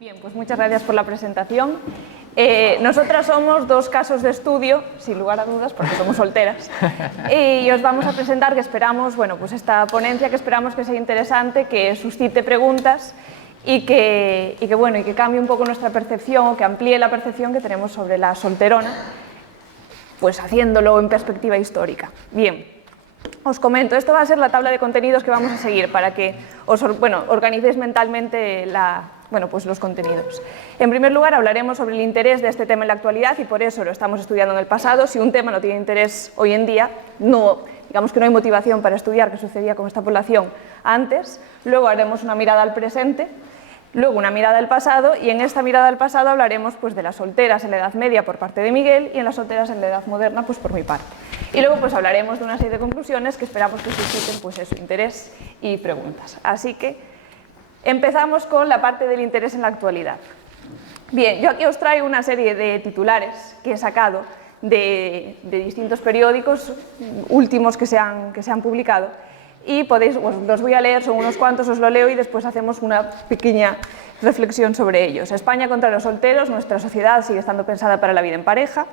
Bien, pues muchas gracias por la presentación. Nosotras somos dos casos de estudio, sin lugar a dudas, porque somos solteras, y os vamos a presentar que esperamos, bueno, pues esta ponencia que esperamos que sea interesante, que suscite preguntas y que cambie un poco nuestra percepción, o que amplíe la percepción que tenemos sobre la solterona, pues haciéndolo en perspectiva histórica. Bien, os comento, esto va a ser la tabla de contenidos que vamos a seguir para que os organicéis mentalmente los contenidos. En primer lugar, hablaremos sobre el interés de este tema en la actualidad y por eso lo estamos estudiando en el pasado. Si un tema no tiene interés hoy en día, digamos que no hay motivación para estudiar qué sucedía con esta población antes. Luego haremos una mirada al presente, luego una mirada al pasado, y en esta mirada al pasado hablaremos pues, de las solteras en la Edad Media por parte de Miguel y en las solteras en la Edad Moderna pues, por mi parte. Y luego pues, hablaremos de una serie de conclusiones que esperamos que susciten pues, eso, interés y preguntas. Así que empezamos con la parte del interés en la actualidad. Bien, yo aquí os traigo una serie de titulares que he sacado de distintos periódicos últimos que se han publicado y los voy a leer, son unos cuantos, os lo leo y después hacemos una pequeña reflexión sobre ellos. España contra los solteros, nuestra sociedad sigue estando pensada para la vida en pareja.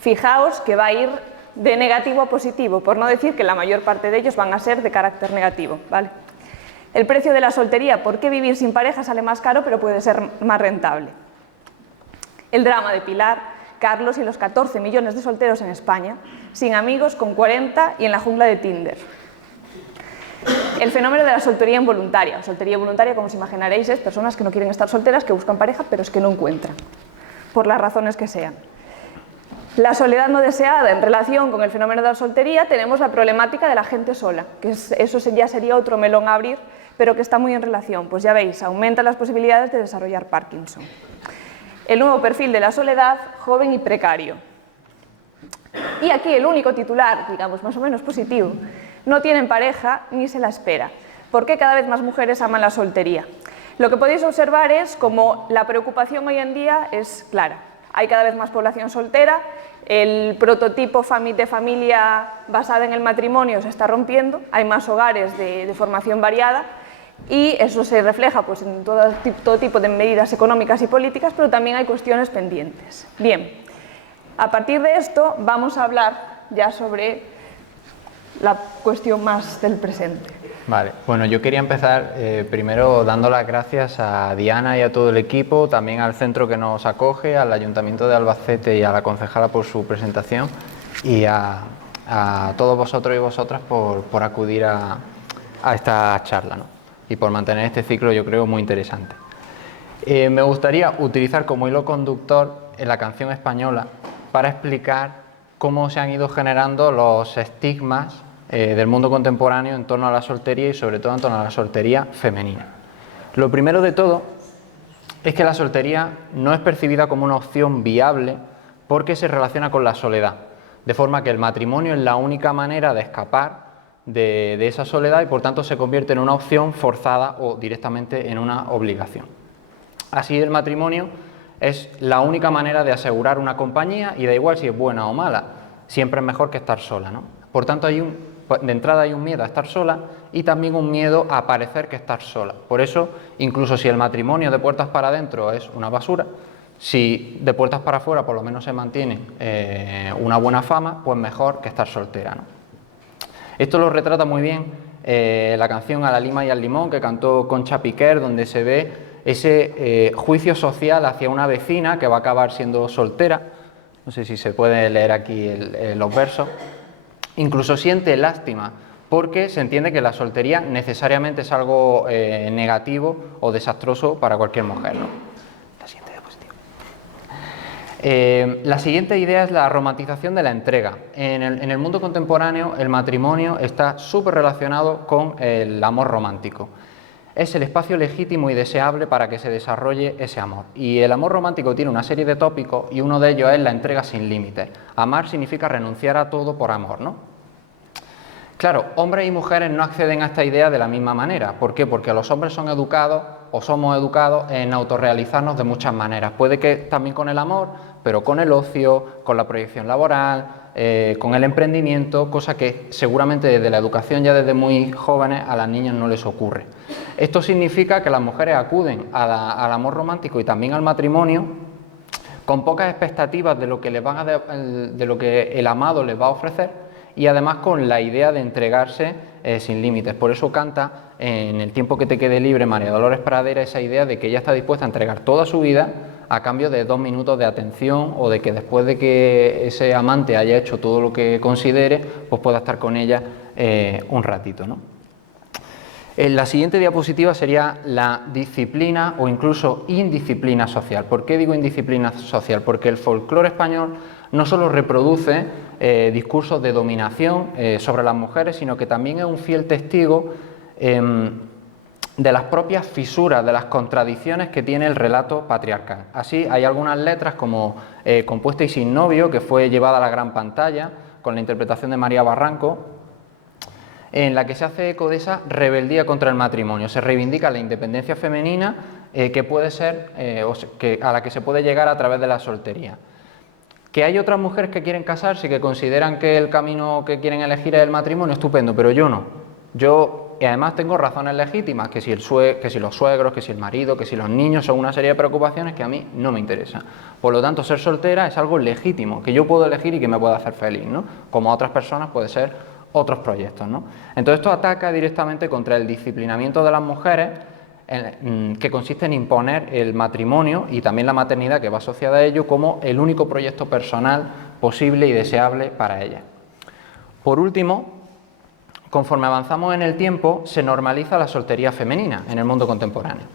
Fijaos que va a ir de negativo a positivo, por no decir que la mayor parte de ellos van a ser de carácter negativo, ¿vale? El precio de la soltería, ¿por qué vivir sin pareja sale más caro pero puede ser más rentable? El drama de Pilar, Carlos y los 14 millones de solteros en España, sin amigos, con 40 y en la jungla de Tinder. El fenómeno de la soltería involuntaria. Soltería involuntaria, como os imaginaréis, es personas que no quieren estar solteras, que buscan pareja, pero es que no encuentran, por las razones que sean. La soledad no deseada. En relación con el fenómeno de la soltería tenemos la problemática de la gente sola, que eso ya sería otro melón a abrir, pero que está muy en relación. Pues ya veis, aumentan las posibilidades de desarrollar Parkinson. El nuevo perfil de la soledad, joven y precario. Y aquí el único titular, digamos, más o menos positivo, no tienen pareja ni se la espera. ¿Por qué cada vez más mujeres aman la soltería? Lo que podéis observar es como la preocupación hoy en día es clara. Hay cada vez más población soltera, el prototipo de familia basada en el matrimonio se está rompiendo, hay más hogares de formación variada y eso se refleja pues, en todo tipo de medidas económicas y políticas, pero también hay cuestiones pendientes. Bien, a partir de esto vamos a hablar ya sobre la cuestión más del presente. Vale, bueno, yo quería empezar primero dando las gracias a Diana y a todo el equipo, también al centro que nos acoge, al Ayuntamiento de Albacete y a la concejala por su presentación y a todos vosotros y vosotras por acudir a esta charla, ¿no? Y por mantener este ciclo, yo creo, muy interesante. Me gustaría utilizar como hilo conductor en la canción española para explicar cómo se han ido generando los estigmas del mundo contemporáneo en torno a la soltería y sobre todo en torno a la soltería femenina. Lo primero de todo es que la soltería no es percibida como una opción viable porque se relaciona con la soledad, de forma que el matrimonio es la única manera de escapar de esa soledad y por tanto se convierte en una opción forzada o directamente en una obligación. Así el matrimonio es la única manera de asegurar una compañía y da igual si es buena o mala, siempre es mejor que estar sola, ¿no? Por tanto de entrada hay un miedo a estar sola y también un miedo a parecer que estar sola. Por eso, incluso si el matrimonio de puertas para adentro es una basura, si de puertas para afuera por lo menos se mantiene una buena fama, pues mejor que estar soltera, ¿no? Esto lo retrata muy bien la canción A la lima y al limón que cantó Concha Piquer, donde se ve ese juicio social hacia una vecina que va a acabar siendo soltera. No sé si se puede leer aquí los versos. Incluso siente lástima porque se entiende que la soltería necesariamente es algo negativo o desastroso para cualquier mujer, ¿no? La siguiente diapositiva. La siguiente idea es la romantización de la entrega. En el mundo contemporáneo el matrimonio está súper relacionado con el amor romántico. Es el espacio legítimo y deseable para que se desarrolle ese amor. Y el amor romántico tiene una serie de tópicos y uno de ellos es la entrega sin límites. Amar significa renunciar a todo por amor, ¿no? Claro, hombres y mujeres no acceden a esta idea de la misma manera. ¿Por qué? Porque los hombres son educados o somos educados en autorrealizarnos de muchas maneras. Puede que también con el amor, pero con el ocio, con la proyección laboral, con el emprendimiento, cosa que seguramente desde la educación ya desde muy jóvenes a las niñas no les ocurre. Esto significa que las mujeres acuden al amor romántico y también al matrimonio con pocas expectativas de lo que de lo que el amado les va a ofrecer, y además con la idea de entregarse sin límites. Por eso canta en El tiempo que te quede libre María Dolores Pradera esa idea de que ella está dispuesta a entregar toda su vida a cambio de 2 minutos de atención, o de que después de que ese amante haya hecho todo lo que considere, pues pueda estar con ella un ratito, ¿no? La siguiente diapositiva sería la disciplina o incluso indisciplina social. ¿Por qué digo indisciplina social? Porque el folclore español no solo reproduce discursos de dominación sobre las mujeres, sino que también es un fiel testigo de las propias fisuras, de las contradicciones que tiene el relato patriarcal. Así, hay algunas letras como Compuesta y sin novio, que fue llevada a la gran pantalla con la interpretación de María Barranco, en la que se hace eco de esa rebeldía contra el matrimonio. Se reivindica la independencia femenina que puede ser, a la que se puede llegar a través de la soltería. Que hay otras mujeres que quieren casarse y que consideran que el camino que quieren elegir es el matrimonio, estupendo, pero yo no. Y además tengo razones legítimas, que si los suegros, que si el marido, que si los niños, son una serie de preocupaciones que a mí no me interesan. Por lo tanto, ser soltera es algo legítimo, que yo puedo elegir y que me puede hacer feliz, ¿no? Como a otras personas puede ser otros proyectos, ¿no? Entonces esto ataca directamente contra el disciplinamiento de las mujeres, que consiste en imponer el matrimonio y también la maternidad que va asociada a ello como el único proyecto personal posible y deseable para ellas. Por último, conforme avanzamos en el tiempo, se normaliza la soltería femenina en el mundo contemporáneo.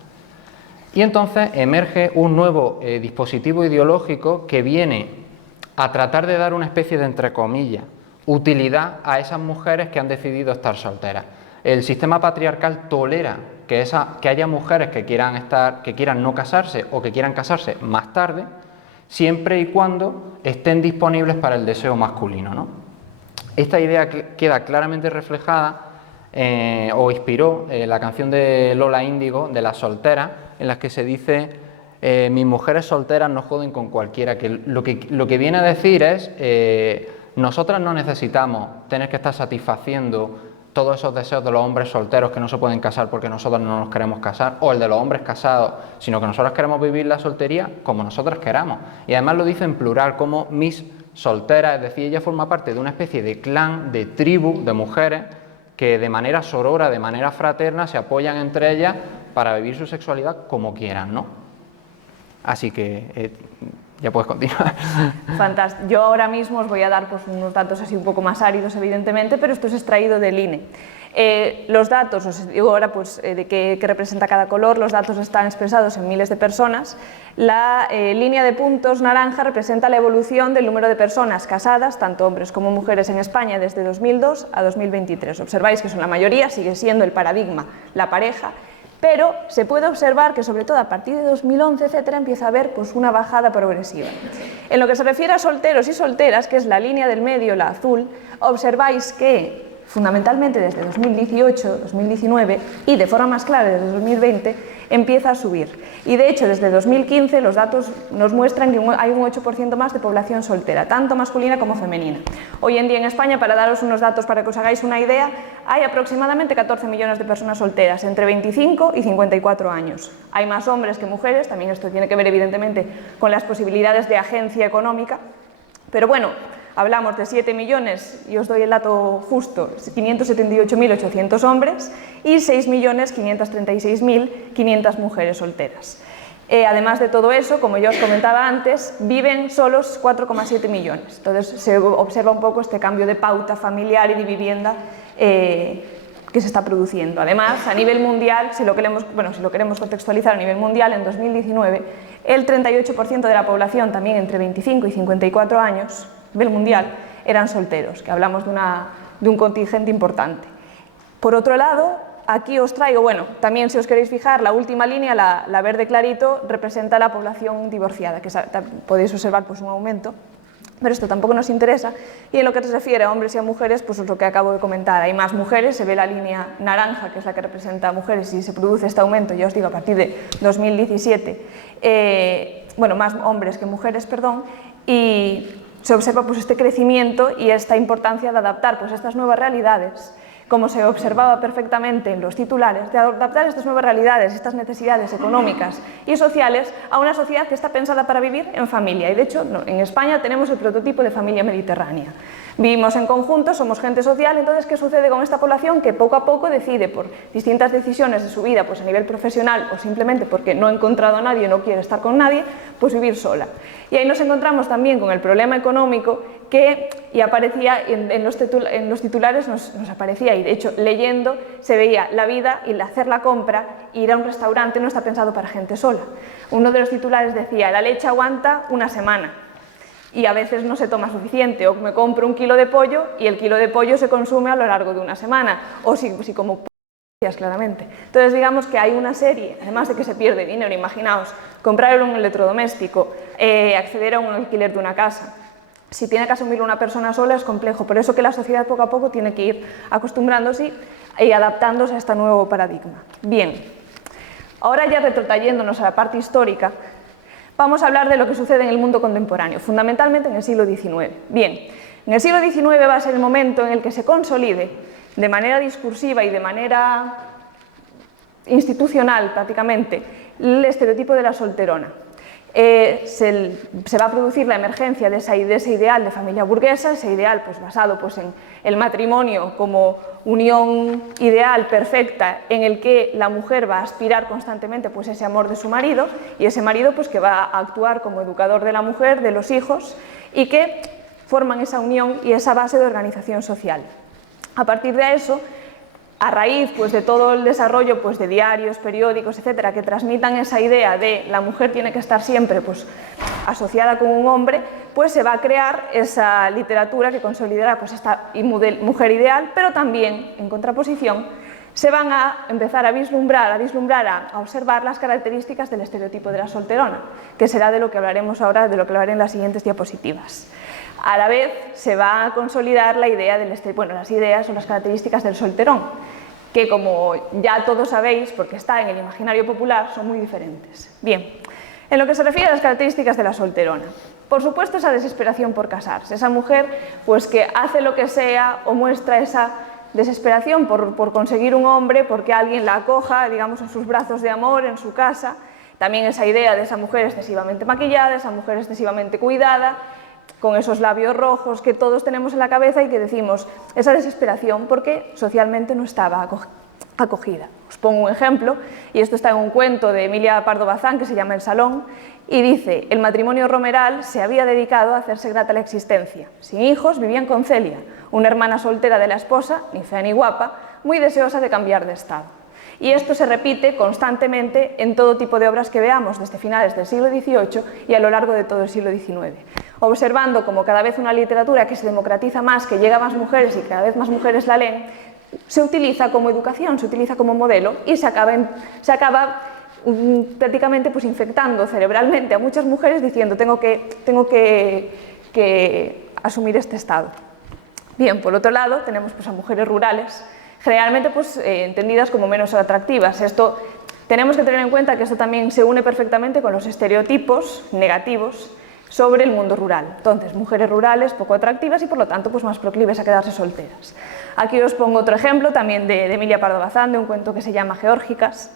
Y entonces emerge un nuevo dispositivo ideológico que viene a tratar de dar una especie de, entre comillas, utilidad a esas mujeres que han decidido estar solteras. El sistema patriarcal tolera que haya mujeres que quieran no casarse o que quieran casarse más tarde, siempre y cuando estén disponibles para el deseo masculino, ¿no? Esta idea queda claramente reflejada o inspiró la canción de Lola Índigo, de Las solteras, en la que se dice: mis mujeres solteras no joden con cualquiera, que lo que viene a decir es nosotras no necesitamos tener que estar satisfaciendo todos esos deseos de los hombres solteros que no se pueden casar porque nosotros no nos queremos casar, o el de los hombres casados, sino que nosotros queremos vivir la soltería como nosotras queramos. Y además lo dice en plural, como mis solteras, es decir, ella forma parte de una especie de clan, de tribu de mujeres que de manera sorora, de manera fraterna, se apoyan entre ellas para vivir su sexualidad como quieran, ¿no? Así que ya puedes continuar. Fantástico. Yo ahora mismo os voy a dar pues, unos datos así un poco más áridos, evidentemente, pero esto es extraído del INE. Los datos, os digo ahora pues, de qué representa cada color, los datos están expresados en miles de personas. La línea de puntos naranja representa la evolución del número de personas casadas, tanto hombres como mujeres en España, desde 2002 a 2023. Observáis que son la mayoría, sigue siendo el paradigma la pareja, pero se puede observar que sobre todo a partir de 2011, etcétera, empieza a haber pues, una bajada progresiva. En lo que se refiere a solteros y solteras, que es la línea del medio, la azul, observáis que fundamentalmente desde 2018, 2019 y de forma más clara desde 2020 empieza a subir. Y de hecho desde 2015 los datos nos muestran que hay un 8% más de población soltera, tanto masculina como femenina. Hoy en día en España, para daros unos datos para que os hagáis una idea, hay aproximadamente 14 millones de personas solteras entre 25 y 54 años. Hay más hombres que mujeres, también esto tiene que ver evidentemente con las posibilidades de agencia económica, pero bueno, hablamos de 7 millones, y os doy el dato justo, 578.800 hombres y 6.536.500 mujeres solteras. Además de todo eso, como yo os comentaba antes, viven solos 4,7 millones. Entonces se observa un poco este cambio de pauta familiar y de vivienda que se está produciendo. Además, a nivel mundial, si lo queremos contextualizar a nivel mundial, en 2019 el 38% de la población, también entre 25 y 54 años, a nivel mundial, eran solteros, que hablamos de un contingente importante. Por otro lado, aquí os traigo, bueno, también si os queréis fijar, la última línea, la verde clarito, representa la población divorciada, que podéis observar pues, un aumento, pero esto tampoco nos interesa. Y en lo que se refiere a hombres y a mujeres, pues es lo que acabo de comentar, hay más mujeres, se ve la línea naranja, que es la que representa a mujeres, y se produce este aumento, ya os digo, a partir de 2017, bueno, más hombres que mujeres, perdón, y se observa pues, este crecimiento y esta importancia de adaptar pues, estas nuevas realidades, como se observaba perfectamente en los titulares, de adaptar estas nuevas realidades, estas necesidades económicas y sociales a una sociedad que está pensada para vivir en familia. Y de hecho, en España tenemos el prototipo de familia mediterránea. Vivimos en conjunto, somos gente social, entonces ¿qué sucede con esta población? Que poco a poco decide por distintas decisiones de su vida, pues a nivel profesional o simplemente porque no ha encontrado a nadie, no quiere estar con nadie, pues vivir sola. Y ahí nos encontramos también con el problema económico que, y aparecía en los titulares, nos aparecía, y de hecho leyendo se veía la vida y hacer la compra, ir a un restaurante no está pensado para gente sola. Uno de los titulares decía, la leche aguanta una semana. Y a veces no se toma suficiente, o me compro un kilo de pollo y el kilo de pollo se consume a lo largo de una semana, o si como claramente. Entonces digamos que hay una serie, además de que se pierde dinero, imaginaos, comprar un electrodoméstico, acceder a un alquiler de una casa. Si tiene que asumirlo una persona sola es complejo, por eso que la sociedad poco a poco tiene que ir acostumbrándose y adaptándose a este nuevo paradigma. Bien, ahora ya retrotrayéndonos a la parte histórica, vamos a hablar de lo que sucede en el mundo contemporáneo, fundamentalmente en el siglo XIX. Bien, en el siglo XIX va a ser el momento en el que se consolide de manera discursiva y de manera institucional prácticamente el estereotipo de la solterona. Se va a producir la emergencia de ese ideal de familia burguesa, ese ideal pues, basado pues, en el matrimonio como unión ideal, perfecta, en el que la mujer va a aspirar constantemente pues, ese amor de su marido, y ese marido pues, que va a actuar como educador de la mujer, de los hijos, y que forman esa unión y esa base de organización social. A partir de eso, a raíz pues, de todo el desarrollo pues, de diarios, periódicos, etcétera, que transmitan esa idea de la mujer tiene que estar siempre pues, asociada con un hombre, pues se va a crear esa literatura que consolidará pues, esta mujer ideal, pero también, en contraposición, se van a empezar a vislumbrar, a observar las características del estereotipo de la solterona, que será de lo que hablaremos ahora, de lo que hablaré en las siguientes diapositivas. A la vez se va a consolidar la idea las ideas o las características del solterón, que como ya todos sabéis, porque está en el imaginario popular, son muy diferentes. Bien, en lo que se refiere a las características de la solterona, por supuesto esa desesperación por casarse, esa mujer pues, que hace lo que sea o muestra esa desesperación por conseguir un hombre, porque alguien la acoja, digamos, en sus brazos de amor, en su casa. También esa idea de esa mujer excesivamente maquillada, esa mujer excesivamente cuidada, con esos labios rojos que todos tenemos en la cabeza y que decimos, esa desesperación porque socialmente no estaba acogida. Os pongo un ejemplo, y esto está en un cuento de Emilia Pardo Bazán que se llama El Salón, y dice, el matrimonio romeral se había dedicado a hacerse grata la existencia. Sin hijos vivían con Celia, una hermana soltera de la esposa, ni fea ni guapa, muy deseosa de cambiar de estado. Y esto se repite constantemente en todo tipo de obras que veamos desde finales del siglo XVIII y a lo largo de todo el siglo XIX. Observando como cada vez una literatura que se democratiza más, que llega a más mujeres y cada vez más mujeres la leen, se utiliza como educación, se utiliza como modelo y se acaba prácticamente pues, infectando cerebralmente a muchas mujeres diciendo tengo que asumir este estado. Bien, por otro lado tenemos pues, a mujeres rurales, generalmente pues, entendidas como menos atractivas. Tenemos que tener en cuenta que esto también se une perfectamente con los estereotipos negativos sobre el mundo rural. Entonces, mujeres rurales poco atractivas y por lo tanto pues, más proclives a quedarse solteras. Aquí os pongo otro ejemplo también de Emilia Pardo Bazán, de un cuento que se llama Geórgicas,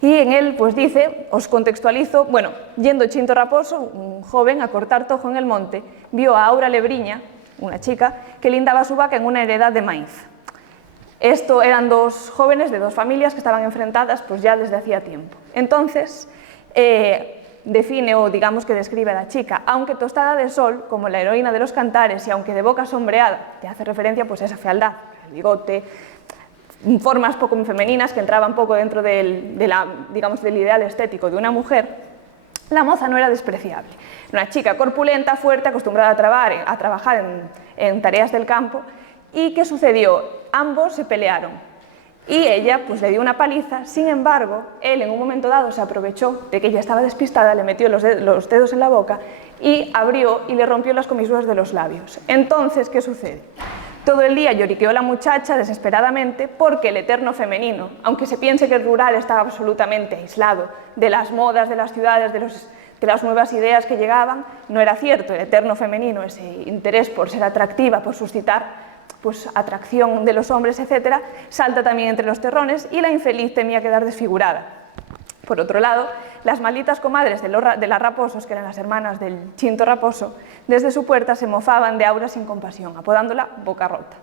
y en él pues dice, os contextualizo, bueno, yendo Chinto Raposo, un joven a cortar tojo en el monte, vio a Aura Lebriña, una chica, que lindaba su vaca en una heredad de maíz. Esto eran dos jóvenes de dos familias que estaban enfrentadas pues, ya desde hacía tiempo. Entonces, define o digamos que describe a la chica, aunque tostada de sol, como la heroína de los cantares, y aunque de boca sombreada, que hace referencia pues, a esa fealdad, el bigote, formas poco femeninas que entraban poco dentro del ideal estético de una mujer, la moza no era despreciable. Una chica corpulenta, fuerte, acostumbrada a trabajar en tareas del campo. ¿Y qué sucedió? Ambos se pelearon y ella pues, le dio una paliza. Sin embargo, él en un momento dado se aprovechó de que ella estaba despistada, le metió los dedos en la boca y abrió y le rompió las comisuras de los labios. Entonces, ¿qué sucede? Todo el día lloriqueó la muchacha desesperadamente porque el eterno femenino, aunque se piense que el rural está absolutamente aislado de las modas de las ciudades, de los que las nuevas ideas que llegaban no era cierto, el eterno femenino, ese interés por ser atractiva, por suscitar pues, atracción de los hombres, etc., salta también entre los terrones y la infeliz temía quedar desfigurada. Por otro lado, las malditas comadres de las Raposos, que eran las hermanas del Chinto Raposo, desde su puerta se mofaban de Aura sin compasión, apodándola Boca Rota.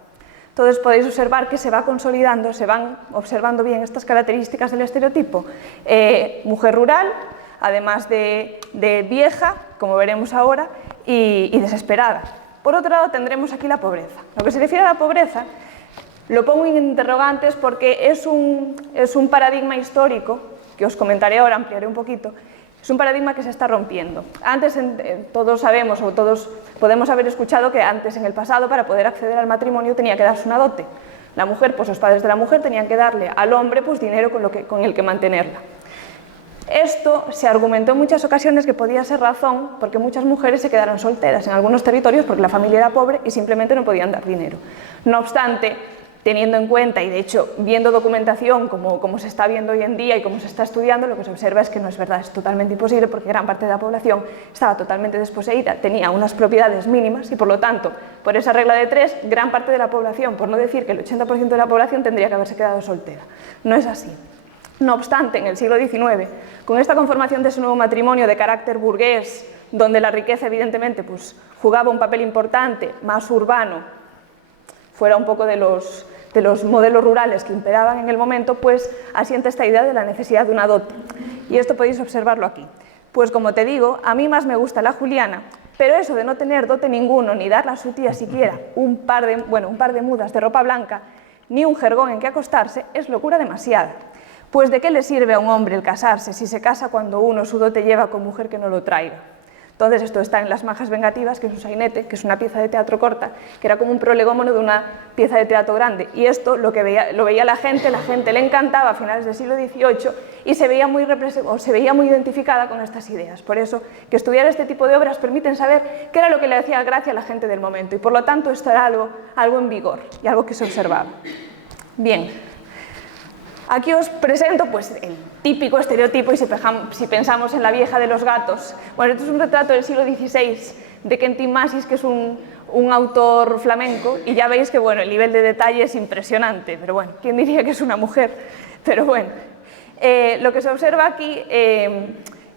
Entonces podéis observar que se va consolidando, se van observando bien estas características del estereotipo. Mujer rural, además de vieja, como veremos ahora, y desesperada. Por otro lado tendremos aquí la pobreza. Lo que se refiere a la pobreza, lo pongo en interrogantes porque es un paradigma histórico, que os comentaré ahora, ampliaré un poquito. Es un paradigma que se está rompiendo. Antes todos sabemos o todos podemos haber escuchado que antes en el pasado para poder acceder al matrimonio tenía que darse una dote. La mujer, pues los padres de la mujer tenían que darle al hombre pues dinero con el que mantenerla. Esto se argumentó en muchas ocasiones que podía ser razón porque muchas mujeres se quedaron solteras en algunos territorios porque la familia era pobre y simplemente no podían dar dinero. No obstante, teniendo en cuenta y de hecho viendo documentación como se está viendo hoy en día y como se está estudiando, lo que se observa es que no es verdad, es totalmente imposible porque gran parte de la población estaba totalmente desposeída, tenía unas propiedades mínimas y por lo tanto, por esa regla de 3, gran parte de la población, por no decir que el 80% de la población tendría que haberse quedado soltera. No es así. No obstante, en el siglo XIX, con esta conformación de ese nuevo matrimonio de carácter burgués, donde la riqueza evidentemente pues, jugaba un papel importante, más urbano, fuera un poco de los modelos rurales que imperaban en el momento, pues asienta esta idea de la necesidad de una dote. Y esto podéis observarlo aquí. Pues como te digo, a mí más me gusta la Juliana, pero eso de no tener dote ninguno, ni darle a su tía siquiera un par de mudas de ropa blanca, ni un jergón en que acostarse, es locura demasiada. Pues ¿de qué le sirve a un hombre el casarse si se casa cuando uno su dote lleva con mujer que no lo traiga? Entonces esto está en Las majas vengativas, que es un sainete, que es una pieza de teatro corta, que era como un prolegómono de una pieza de teatro grande. Y esto lo veía la gente le encantaba a finales del siglo XVIII y se veía muy identificada con estas ideas. Por eso que estudiar este tipo de obras permiten saber qué era lo que le hacía gracia a la gente del momento y por lo tanto esto era algo en vigor y algo que se observaba. Bien. Aquí os presento pues, el típico estereotipo y si pensamos en la vieja de los gatos. Bueno, esto es un retrato del siglo XVI de Quentin Massys, que es un autor flamenco, y ya veis que bueno, el nivel de detalle es impresionante, pero bueno, ¿quién diría que es una mujer? Pero bueno, lo que se observa aquí,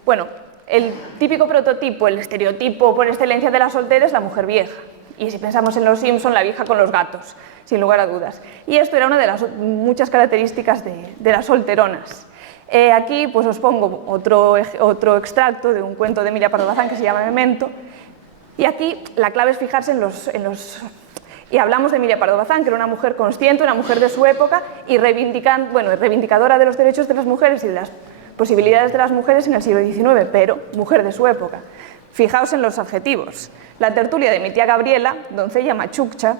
bueno, el típico prototipo, el estereotipo por excelencia de la soltera es la mujer vieja. Y si pensamos en Los Simpson, la vieja con los gatos, sin lugar a dudas. Y esto era una de las muchas características de las solteronas. Aquí pues os pongo otro extracto de un cuento de Emilia Pardo Bazán que se llama Memento. Y aquí la clave es fijarse en los... Y hablamos de Emilia Pardo Bazán, que era una mujer consciente, una mujer de su época y reivindicadora de los derechos de las mujeres y de las posibilidades de las mujeres en el siglo XIX, pero mujer de su época. Fijaos en los adjetivos. La tertulia de mi tía Gabriela, doncella machucha,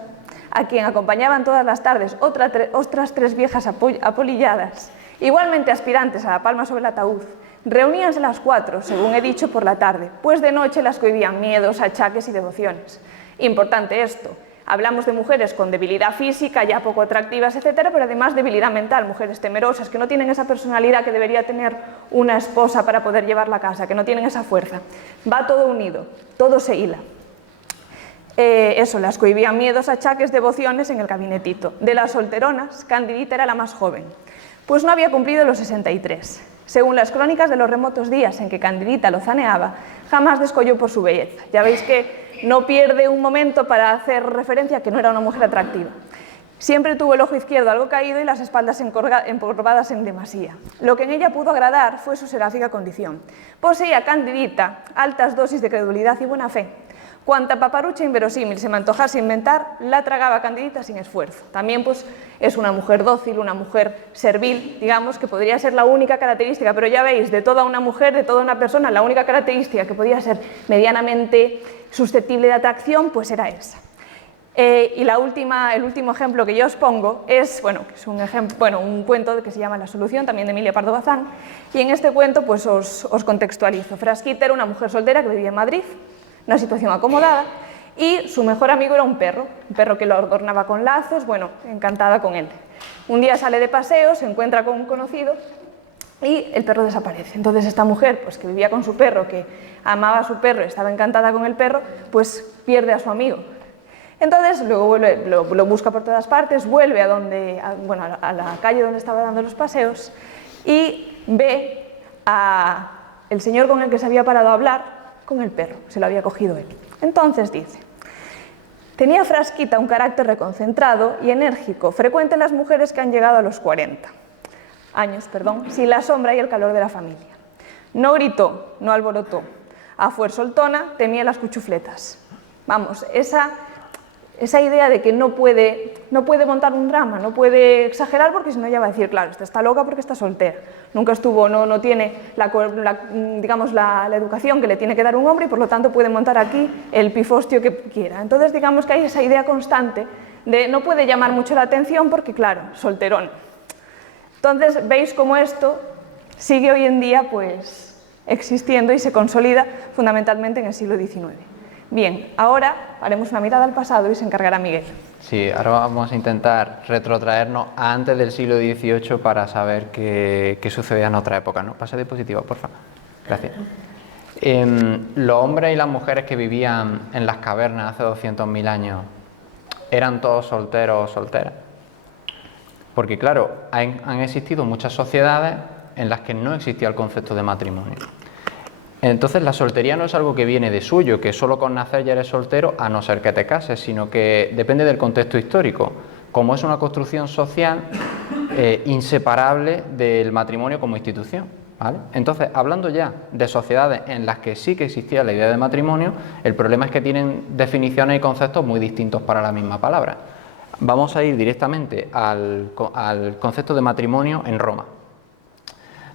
a quien acompañaban todas las tardes otras 3 viejas apolilladas, igualmente aspirantes a la palma sobre el ataúd, reuníanse las 4, según he dicho, por la tarde, pues de noche las cohibían miedos, achaques y devociones. Importante esto. Hablamos de mujeres con debilidad física, ya poco atractivas, etcétera, pero además debilidad mental, mujeres temerosas, que no tienen esa personalidad que debería tener una esposa para poder llevarla a casa, que no tienen esa fuerza. Va todo unido, todo se hila. Eso, las cohibían miedos, achaques, devociones en el gabinetito. De las solteronas, Candidita era la más joven, pues no había cumplido los 63. Según las crónicas de los remotos días en que Candidita lo zaneaba, jamás descolló por su belleza. Ya veis que no pierde un momento para hacer referencia a que no era una mujer atractiva. Siempre tuvo el ojo izquierdo algo caído y las espaldas encorvadas en demasía. Lo que en ella pudo agradar fue su seráfica condición. Poseía Candidita altas dosis de credulidad y buena fe. Cuanta paparucha inverosímil se me antojase inventar, la tragaba Candidita sin esfuerzo. También pues, es una mujer dócil, una mujer servil, digamos, que podría ser la única característica, pero ya veis, de toda una mujer, de toda una persona, la única característica que podía ser medianamente susceptible de atracción, pues era esa. Y el último ejemplo que yo os pongo es, un cuento que se llama La solución, también de Emilia Pardo Bazán, y en este cuento pues, os contextualizo. Frasquita era una mujer soltera que vivía en Madrid, una situación acomodada, y su mejor amigo era un perro que lo adornaba con lazos, bueno, encantada con él. Un día sale de paseo, se encuentra con un conocido y el perro desaparece. Entonces esta mujer, pues que vivía con su perro, que amaba a su perro y estaba encantada con el perro, pues pierde a su amigo. Entonces luego vuelve, lo busca por todas partes, vuelve a la calle donde estaba dando los paseos y ve a el señor con el que se había parado a hablar con el perro, se lo había cogido él. Entonces dice: tenía Frasquita un carácter reconcentrado y enérgico, frecuente en las mujeres que han llegado a los 40 años, sin la sombra y el calor de la familia. No gritó, no alborotó, a fuer soltona, temía las cuchufletas. Vamos, esa idea de que no puede montar un drama, no puede exagerar, porque si no ya va a decir, claro, esta está loca porque está soltera, nunca estuvo, no tiene la educación que le tiene que dar un hombre y por lo tanto puede montar aquí el pifostio que quiera. Entonces digamos que hay esa idea constante de no puede llamar mucho la atención porque, claro, solterón. Entonces veis cómo esto sigue hoy en día pues existiendo y se consolida fundamentalmente en el siglo XIX. Bien, ahora haremos una mirada al pasado y se encargará Miguel. Sí, ahora vamos a intentar retrotraernos a antes del siglo XVIII para saber qué sucedía en otra época, ¿no? Pasa diapositiva, por favor. Gracias. Los hombres y las mujeres que vivían en las cavernas hace 200.000 años, ¿eran todos solteros o solteras? Porque claro, han existido muchas sociedades en las que no existía el concepto de matrimonio. Entonces la soltería no es algo que viene de suyo, que solo con nacer ya eres soltero a no ser que te cases, sino que depende del contexto histórico. Como es una construcción social inseparable del matrimonio como institución, ¿vale? Entonces, hablando ya de sociedades en las que sí que existía la idea de matrimonio, el problema es que tienen definiciones y conceptos muy distintos para la misma palabra. Vamos a ir directamente al concepto de matrimonio en Roma.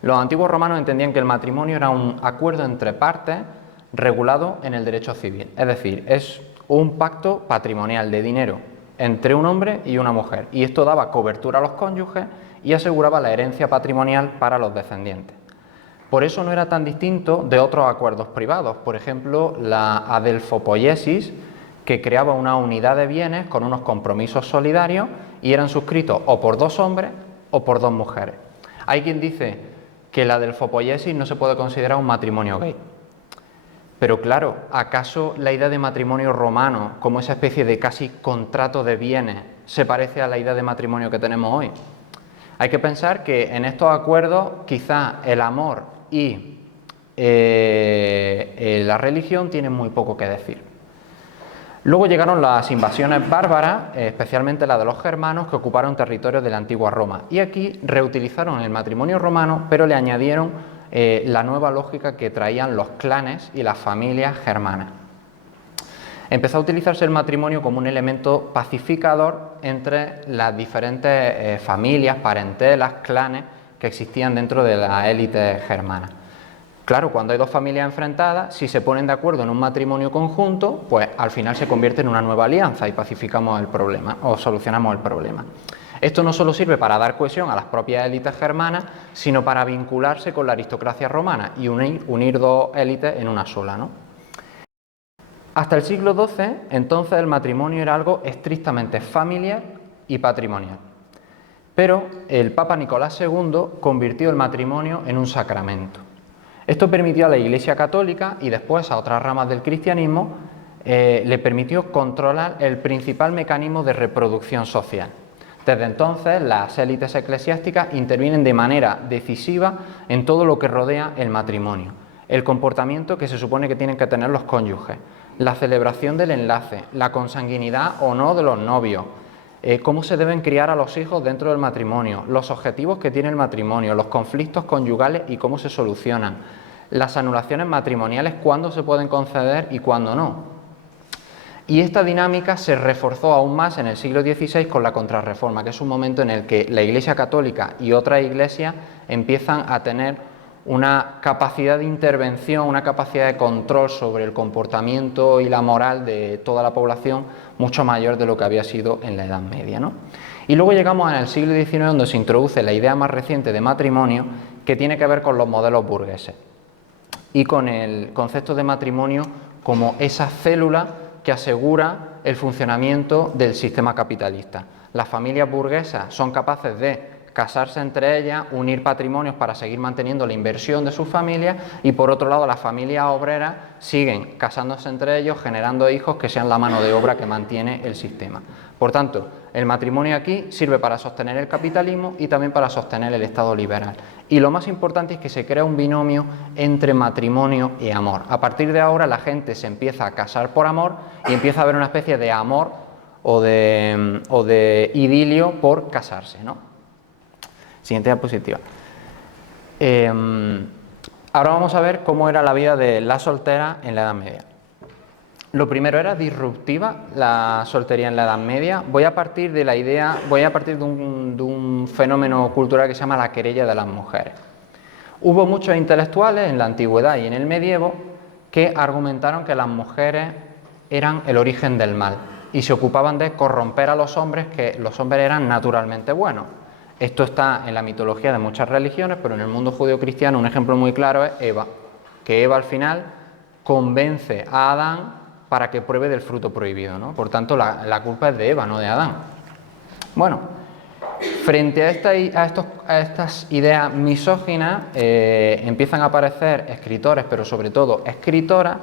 Los antiguos romanos entendían que el matrimonio era un acuerdo entre partes regulado en el derecho civil, es decir, es un pacto patrimonial de dinero entre un hombre y una mujer, y esto daba cobertura a los cónyuges y aseguraba la herencia patrimonial para los descendientes. Por eso no era tan distinto de otros acuerdos privados, por ejemplo, la adelfopoiesis, que creaba una unidad de bienes con unos compromisos solidarios y eran suscritos o por dos hombres o por dos mujeres. Hay quien dice que la adelfopoiesis no se puede considerar un matrimonio gay. Pero claro, ¿acaso la idea de matrimonio romano, como esa especie de casi contrato de bienes, se parece a la idea de matrimonio que tenemos hoy? Hay que pensar que en estos acuerdos quizá el amor y la religión tienen muy poco que decir. Luego llegaron las invasiones bárbaras, especialmente la de los germanos, que ocuparon territorios de la antigua Roma. Y aquí reutilizaron el matrimonio romano, pero le añadieron la nueva lógica que traían los clanes y las familias germanas. Empezó a utilizarse el matrimonio como un elemento pacificador entre las diferentes familias, parentelas, clanes que existían dentro de la élite germana. Claro, cuando hay dos familias enfrentadas, si se ponen de acuerdo en un matrimonio conjunto, pues al final se convierte en una nueva alianza y pacificamos el problema o solucionamos el problema. Esto no solo sirve para dar cohesión a las propias élites germanas, sino para vincularse con la aristocracia romana y unir dos élites en una sola, ¿no? Hasta el siglo XII, entonces, el matrimonio era algo estrictamente familiar y patrimonial. Pero el Papa Nicolás II convirtió el matrimonio en un sacramento. Esto permitió a la Iglesia Católica y después a otras ramas del cristianismo, le permitió controlar el principal mecanismo de reproducción social. Desde entonces, las élites eclesiásticas intervienen de manera decisiva en todo lo que rodea el matrimonio, el comportamiento que se supone que tienen que tener los cónyuges, la celebración del enlace, la consanguinidad o no de los novios, cómo se deben criar a los hijos dentro del matrimonio, los objetivos que tiene el matrimonio, los conflictos conyugales y cómo se solucionan, las anulaciones matrimoniales, cuándo se pueden conceder y cuándo no. Y esta dinámica se reforzó aún más en el siglo XVI con la Contrarreforma, que es un momento en el que la Iglesia Católica y otras iglesias empiezan a tener una capacidad de intervención, una capacidad de control sobre el comportamiento y la moral de toda la población mucho mayor de lo que había sido en la Edad Media, ¿no? Y luego llegamos al siglo XIX, donde se introduce la idea más reciente de matrimonio, que tiene que ver con los modelos burgueses y con el concepto de matrimonio como esa célula que asegura el funcionamiento del sistema capitalista. Las familias burguesas son capaces de casarse entre ellas, unir patrimonios para seguir manteniendo la inversión de sus familias, y por otro lado las familias obreras siguen casándose entre ellos, generando hijos que sean la mano de obra que mantiene el sistema. Por tanto, el matrimonio aquí sirve para sostener el capitalismo y también para sostener el Estado liberal. Y lo más importante es que se crea un binomio entre matrimonio y amor. A partir de ahora la gente se empieza a casar por amor y empieza a haber una especie de amor o de idilio por casarse, ¿no? Siguiente diapositiva. Ahora vamos a ver cómo era la vida de la soltera en la Edad Media. Lo primero, era disruptiva la soltería en la Edad Media. Voy a partir de un fenómeno cultural que se llama la querella de las mujeres. Hubo muchos intelectuales en la antigüedad y en el medievo que argumentaron que las mujeres eran el origen del mal y se ocupaban de corromper a los hombres, que los hombres eran naturalmente buenos. Esto está en la mitología de muchas religiones, pero en el mundo judío-cristiano un ejemplo muy claro es Eva, que Eva al final convence a Adán para que pruebe del fruto prohibido, ¿no? Por tanto, la culpa es de Eva, no de Adán. Bueno, frente a estas ideas misóginas empiezan a aparecer escritores, pero sobre todo escritoras,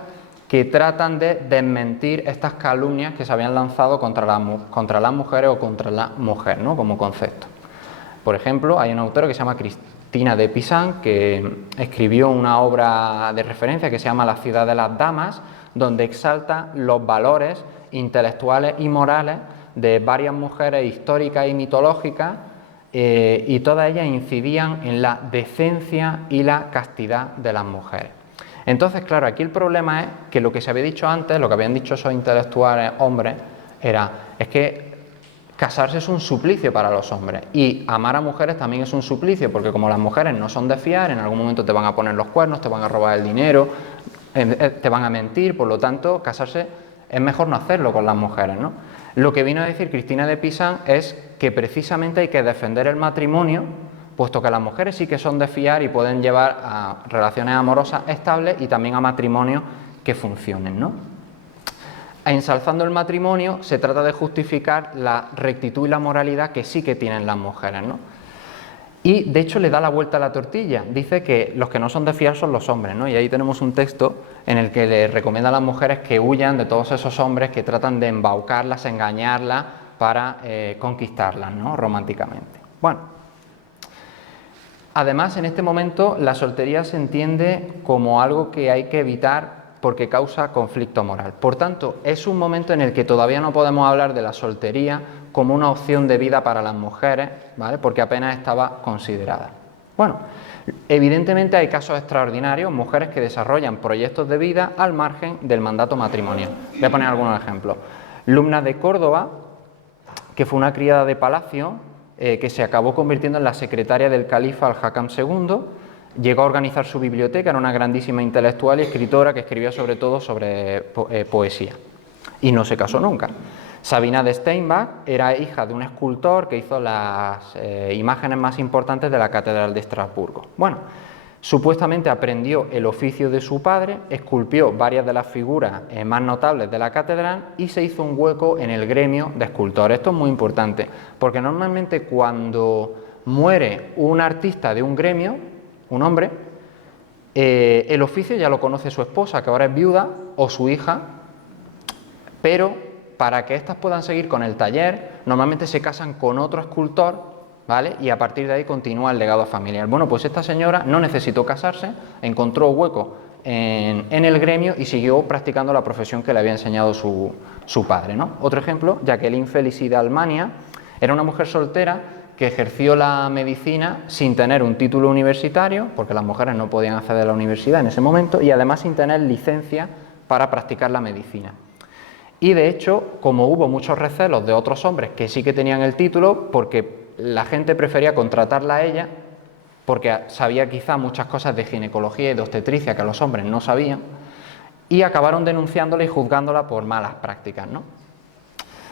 que tratan de desmentir estas calumnias que se habían lanzado contra las mujeres o contra la mujer, ¿no? Como concepto. Por ejemplo, hay una autora que se llama Cristina de Pizan, que escribió una obra de referencia que se llama La ciudad de las damas, donde exalta los valores intelectuales y morales de varias mujeres históricas y mitológicas, y todas ellas incidían en la decencia y la castidad de las mujeres. Entonces, claro, aquí el problema es que lo que se había dicho antes, lo que habían dicho esos intelectuales hombres, es que casarse es un suplicio para los hombres, y amar a mujeres también es un suplicio, porque como las mujeres no son de fiar, en algún momento te van a poner los cuernos, te van a robar el dinero, te van a mentir, por lo tanto, casarse es mejor no hacerlo con las mujeres, ¿no? Lo que vino a decir Cristina de Pizan es que precisamente hay que defender el matrimonio, puesto que las mujeres sí que son de fiar y pueden llevar a relaciones amorosas estables y también a matrimonios que funcionen, ¿no? Ensalzando el matrimonio se trata de justificar la rectitud y la moralidad que sí que tienen las mujeres, ¿no? Y de hecho le da la vuelta a la tortilla, dice que los que no son de fiar son los hombres, ¿no? Y ahí tenemos un texto en el que le recomienda a las mujeres que huyan de todos esos hombres que tratan de embaucarlas, engañarlas para conquistarlas, ¿no? Románticamente. Bueno, además en este momento la soltería se entiende como algo que hay que evitar porque causa conflicto moral. Por tanto, es un momento en el que todavía no podemos hablar de la soltería como una opción de vida para las mujeres, ¿vale? Porque apenas estaba considerada. Bueno, evidentemente hay casos extraordinarios, mujeres que desarrollan proyectos de vida al margen del mandato matrimonial. Voy a poner algunos ejemplos. Lumna de Córdoba, que fue una criada de palacio, que se acabó convirtiendo en la secretaria del califa Al-Hakam II, llegó a organizar su biblioteca, era una grandísima intelectual y escritora que escribía sobre todo sobre poesía, y no se casó nunca. Sabina de Steinbach era hija de un escultor que hizo las imágenes más importantes de la Catedral de Estrasburgo. Bueno, supuestamente aprendió el oficio de su padre, esculpió varias de las figuras más notables de la catedral y se hizo un hueco en el gremio de escultores. Esto es muy importante, porque normalmente cuando muere un artista de un gremio, un hombre, el oficio ya lo conoce su esposa, que ahora es viuda, o su hija, pero para que éstas puedan seguir con el taller, normalmente se casan con otro escultor, ¿vale? Y a partir de ahí continúa el legado familiar. Bueno, pues esta señora no necesitó casarse, encontró hueco en el gremio y siguió practicando la profesión que le había enseñado su padre, ¿no? Otro ejemplo, Jacqueline Felicie de Almania, era una mujer soltera que ejerció la medicina sin tener un título universitario, porque las mujeres no podían acceder a la universidad en ese momento, y además sin tener licencia para practicar la medicina. Y de hecho, como hubo muchos recelos de otros hombres que sí que tenían el título, porque la gente prefería contratarla a ella, porque sabía quizá muchas cosas de ginecología y de obstetricia que los hombres no sabían, y acabaron denunciándola y juzgándola por malas prácticas, ¿no?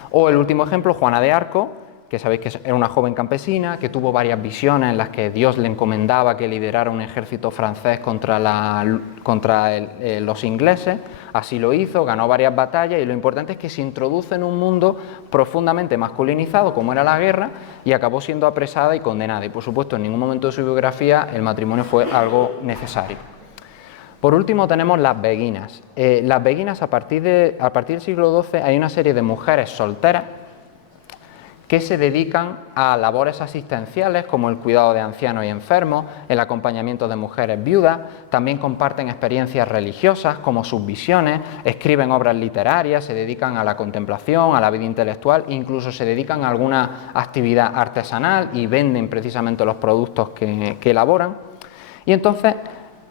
O el último ejemplo, Juana de Arco, que sabéis que era una joven campesina, que tuvo varias visiones en las que Dios le encomendaba que liderara un ejército francés contra los ingleses. Así lo hizo, ganó varias batallas y lo importante es que se introduce en un mundo profundamente masculinizado, como era la guerra, y acabó siendo apresada y condenada. Y por supuesto, en ningún momento de su biografía el matrimonio fue algo necesario. Por último tenemos las beguinas. Las beguinas, a partir del siglo XII, hay una serie de mujeres solteras que se dedican a labores asistenciales como el cuidado de ancianos y enfermos, el acompañamiento de mujeres viudas, también comparten experiencias religiosas como sus visiones, escriben obras literarias, se dedican a la contemplación, a la vida intelectual, incluso se dedican a alguna actividad artesanal y venden precisamente los productos que elaboran. Y entonces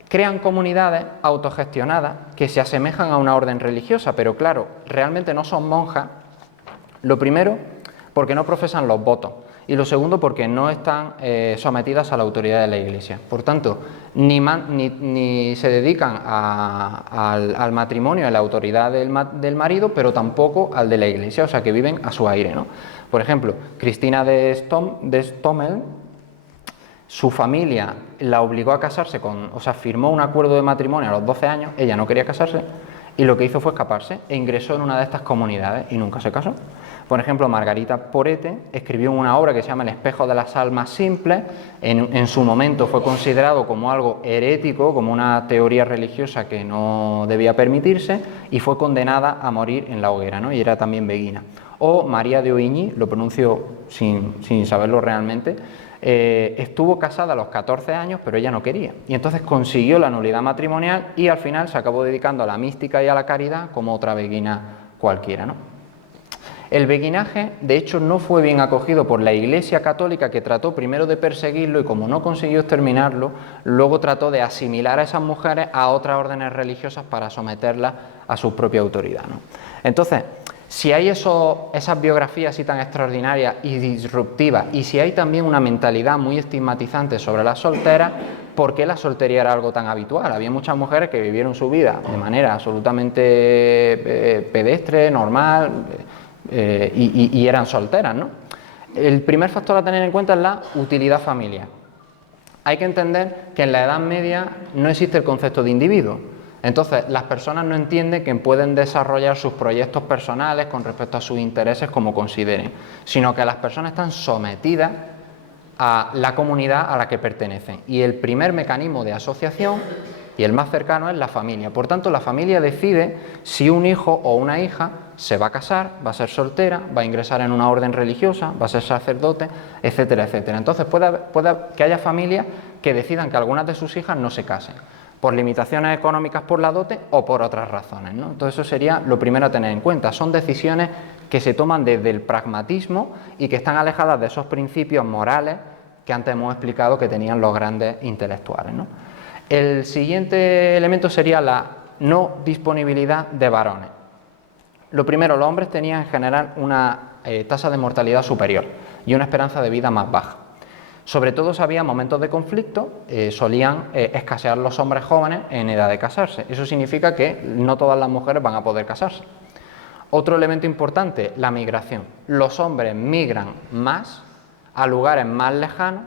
crean comunidades autogestionadas que se asemejan a una orden religiosa, pero claro, realmente no son monjas. Lo primero, porque no profesan los votos, y lo segundo, porque no están sometidas a la autoridad de la Iglesia. Por tanto, ni se dedican al matrimonio, a la autoridad del marido, pero tampoco al de la Iglesia, o sea que viven a su aire, ¿no? Por ejemplo, Cristina de Stommel, su familia la obligó a casarse firmó un acuerdo de matrimonio a los 12 años, ella no quería casarse, y lo que hizo fue escaparse e ingresó en una de estas comunidades y nunca se casó. Por ejemplo, Margarita Porete escribió una obra que se llama El espejo de las almas simples. En su momento fue considerado como algo herético, como una teoría religiosa que no debía permitirse, y fue condenada a morir en la hoguera, ¿no? Y era también beguina. O María de Oigny, lo pronuncio sin saberlo realmente, estuvo casada a los 14 años, pero ella no quería. Y entonces consiguió la nulidad matrimonial y al final se acabó dedicando a la mística y a la caridad como otra beguina cualquiera, ¿no? El beguinaje, de hecho, no fue bien acogido por la Iglesia Católica, que trató primero de perseguirlo y como no consiguió exterminarlo, luego trató de asimilar a esas mujeres a otras órdenes religiosas para someterlas a su propia autoridad, ¿no? Entonces, si hay esas biografías así tan extraordinarias y disruptivas, y si hay también una mentalidad muy estigmatizante sobre las solteras, ¿por qué la soltería era algo tan habitual? Había muchas mujeres que vivieron su vida de manera absolutamente pedestre, normal, y eran solteras, ¿no? El primer factor a tener en cuenta es la utilidad familiar. Hay que entender que en la Edad Media no existe el concepto de individuo. Entonces, las personas no entienden que pueden desarrollar sus proyectos personales con respecto a sus intereses como consideren, sino que las personas están sometidas a la comunidad a la que pertenecen. Y el primer mecanismo de asociación, y el más cercano, es la familia. Por tanto, la familia decide si un hijo o una hija se va a casar, va a ser soltera, va a ingresar en una orden religiosa, va a ser sacerdote, etcétera, etcétera. Entonces, puede que haya familias que decidan que algunas de sus hijas no se casen, por limitaciones económicas por la dote o por otras razones, ¿no? Entonces eso sería lo primero a tener en cuenta. Son decisiones que se toman desde el pragmatismo y que están alejadas de esos principios morales que antes hemos explicado que tenían los grandes intelectuales, ¿no? El siguiente elemento sería la no disponibilidad de varones. Lo primero, los hombres tenían en general una tasa de mortalidad superior y una esperanza de vida más baja. Sobre todo si había momentos de conflicto, solían escasear los hombres jóvenes en edad de casarse. Eso significa que no todas las mujeres van a poder casarse. Otro elemento importante, la migración. Los hombres migran más a lugares más lejanos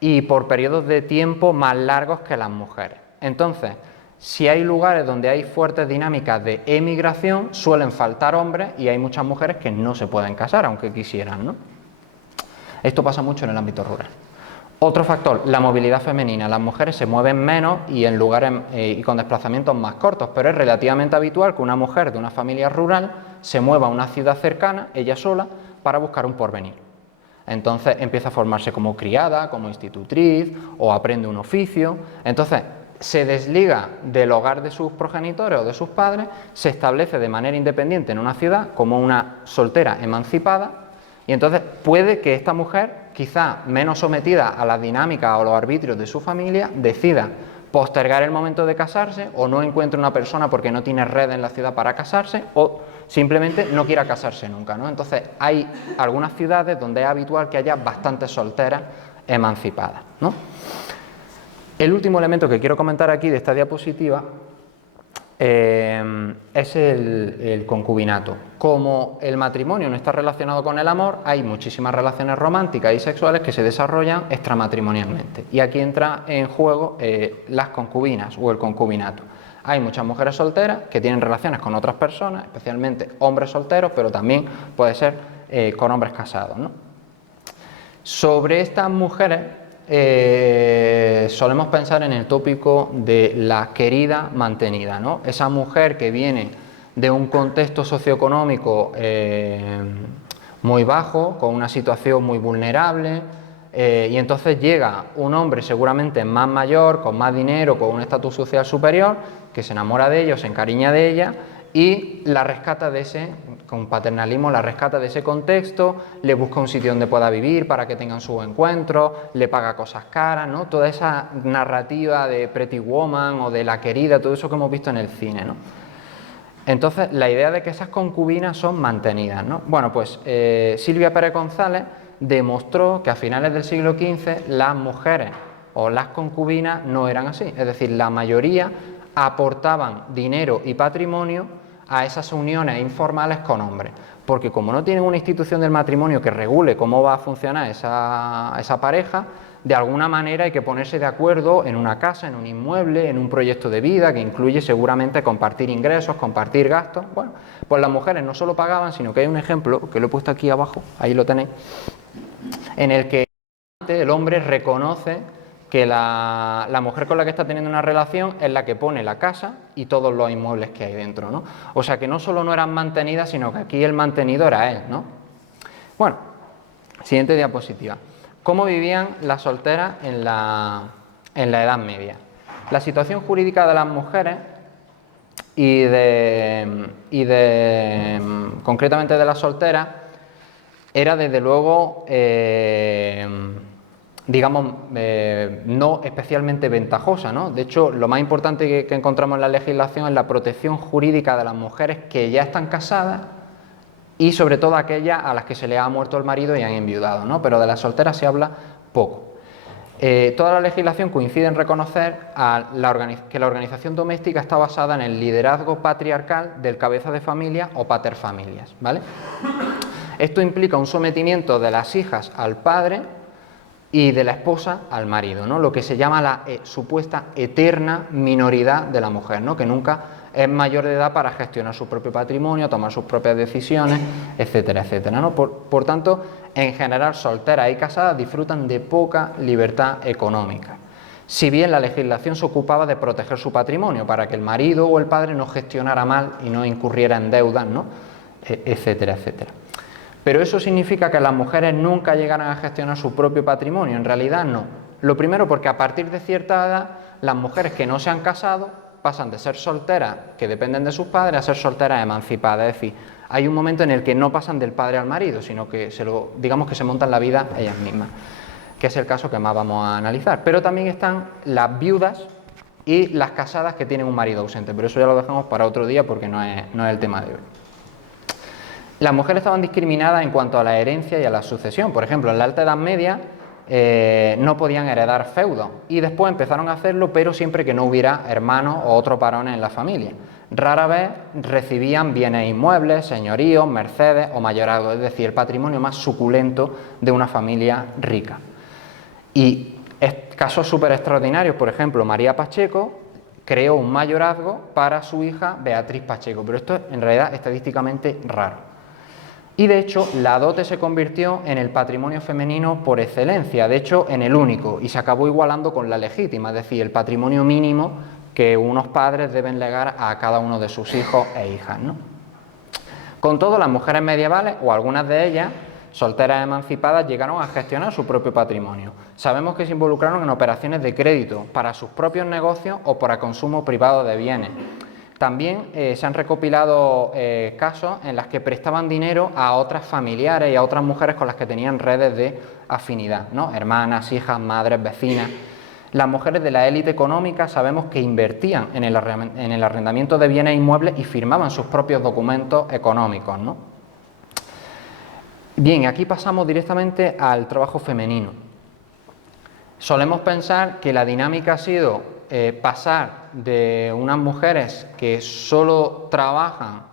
y por periodos de tiempo más largos que las mujeres. Entonces, si hay lugares donde hay fuertes dinámicas de emigración, suelen faltar hombres y hay muchas mujeres que no se pueden casar, aunque quisieran, ¿no? Esto pasa mucho en el ámbito rural. Otro factor, la movilidad femenina. Las mujeres se mueven menos y en lugares y con desplazamientos más cortos, pero es relativamente habitual que una mujer de una familia rural se mueva a una ciudad cercana, ella sola, para buscar un porvenir. Entonces empieza a formarse como criada, como institutriz o aprende un oficio. Entonces se desliga del hogar de sus progenitores o de sus padres, se establece de manera independiente en una ciudad como una soltera emancipada. Y entonces puede que esta mujer, quizá menos sometida a las dinámicas o los arbitrios de su familia, decida postergar el momento de casarse o no encuentre una persona porque no tiene red en la ciudad para casarse o simplemente no quiera casarse nunca, ¿no? Entonces hay algunas ciudades donde es habitual que haya bastantes solteras emancipadas, ¿no? El último elemento que quiero comentar aquí de esta diapositiva es el concubinato. Como el matrimonio no está relacionado con el amor, hay muchísimas relaciones románticas y sexuales que se desarrollan extramatrimonialmente. Y aquí entra en juego las concubinas o el concubinato. Hay muchas mujeres solteras que tienen relaciones con otras personas, especialmente hombres solteros, pero también puede ser con hombres casados, ¿no? Sobre estas mujeres solemos pensar en el tópico de la querida mantenida, ¿no? Esa mujer que viene de un contexto socioeconómico muy bajo, con una situación muy vulnerable, y entonces llega un hombre seguramente más mayor, con más dinero, con un estatus social superior, que se enamora de ella o se encariña de ella y la rescata de ese, con paternalismo, la rescata de ese contexto, le busca un sitio donde pueda vivir para que tengan sus encuentros, le paga cosas caras, ¿no? Toda esa narrativa de Pretty Woman o de la querida, todo eso que hemos visto en el cine, ¿no? Entonces, la idea de que esas concubinas son mantenidas, ¿no? Bueno, pues Silvia Pérez González demostró que a finales del siglo XV las mujeres o las concubinas no eran así, es decir, la mayoría aportaban dinero y patrimonio a esas uniones informales con hombres, porque como no tienen una institución del matrimonio que regule cómo va a funcionar esa pareja, de alguna manera hay que ponerse de acuerdo en una casa, en un inmueble, en un proyecto de vida que incluye seguramente compartir ingresos, compartir gastos. Bueno, pues las mujeres no solo pagaban, sino que hay un ejemplo, que lo he puesto aquí abajo, ahí lo tenéis, en el que el hombre reconoce que la mujer con la que está teniendo una relación es la que pone la casa y todos los inmuebles que hay dentro, ¿no? O sea que no solo no eran mantenidas, sino que aquí el mantenido era él, ¿no? Bueno, siguiente diapositiva. ¿Cómo vivían las solteras en la Edad Media? La situación jurídica de las mujeres y concretamente de las solteras era desde luego digamos, no especialmente ventajosa, ¿no? De hecho, lo más importante que encontramos en la legislación es la protección jurídica de las mujeres que ya están casadas y sobre todo aquellas a las que se les ha muerto el marido y han enviudado, ¿no? Pero de las solteras se habla poco. Toda la legislación coincide en reconocer que la organización doméstica está basada en el liderazgo patriarcal del cabeza de familia o paterfamilias, ¿vale? Esto implica un sometimiento de las hijas al padre y de la esposa al marido, ¿no? Lo que se llama la supuesta eterna minoridad de la mujer, ¿no? Que nunca es mayor de edad para gestionar su propio patrimonio, tomar sus propias decisiones, etcétera, etcétera, ¿no? Por tanto, en general, solteras y casadas disfrutan de poca libertad económica, si bien la legislación se ocupaba de proteger su patrimonio para que el marido o el padre no gestionara mal y no incurriera en deudas, ¿no? Etcétera, etcétera. Pero eso significa que las mujeres nunca llegaran a gestionar su propio patrimonio. En realidad no. Lo primero porque a partir de cierta edad las mujeres que no se han casado pasan de ser solteras que dependen de sus padres a ser solteras emancipadas. Es decir, hay un momento en el que no pasan del padre al marido, sino que digamos que se montan la vida ellas mismas, que es el caso que más vamos a analizar. Pero también están las viudas y las casadas que tienen un marido ausente, pero eso ya lo dejamos para otro día porque no es el tema de hoy. Las mujeres estaban discriminadas en cuanto a la herencia y a la sucesión. Por ejemplo, en la Alta Edad Media no podían heredar feudos y después empezaron a hacerlo, pero siempre que no hubiera hermanos o otros varones en la familia. Rara vez recibían bienes inmuebles, señoríos, mercedes o mayorazgos, es decir, el patrimonio más suculento de una familia rica. Y casos súper extraordinarios, por ejemplo, María Pacheco creó un mayorazgo para su hija Beatriz Pacheco, pero esto es en realidad estadísticamente raro. Y de hecho la dote se convirtió en el patrimonio femenino por excelencia, de hecho en el único, y se acabó igualando con la legítima, es decir, el patrimonio mínimo que unos padres deben legar a cada uno de sus hijos e hijas, ¿no? Con todo, las mujeres medievales, o algunas de ellas, solteras emancipadas, llegaron a gestionar su propio patrimonio. Sabemos que se involucraron en operaciones de crédito para sus propios negocios o para consumo privado de bienes. También se han recopilado casos en los que prestaban dinero a otras familiares y a otras mujeres con las que tenían redes de afinidad, ¿no? Hermanas, hijas, madres, vecinas. Las mujeres de la élite económica sabemos que invertían en el arrendamiento de bienes inmuebles y firmaban sus propios documentos económicos, ¿no? Bien, aquí pasamos directamente al trabajo femenino. Solemos pensar que la dinámica ha sido pasar de unas mujeres que solo trabajan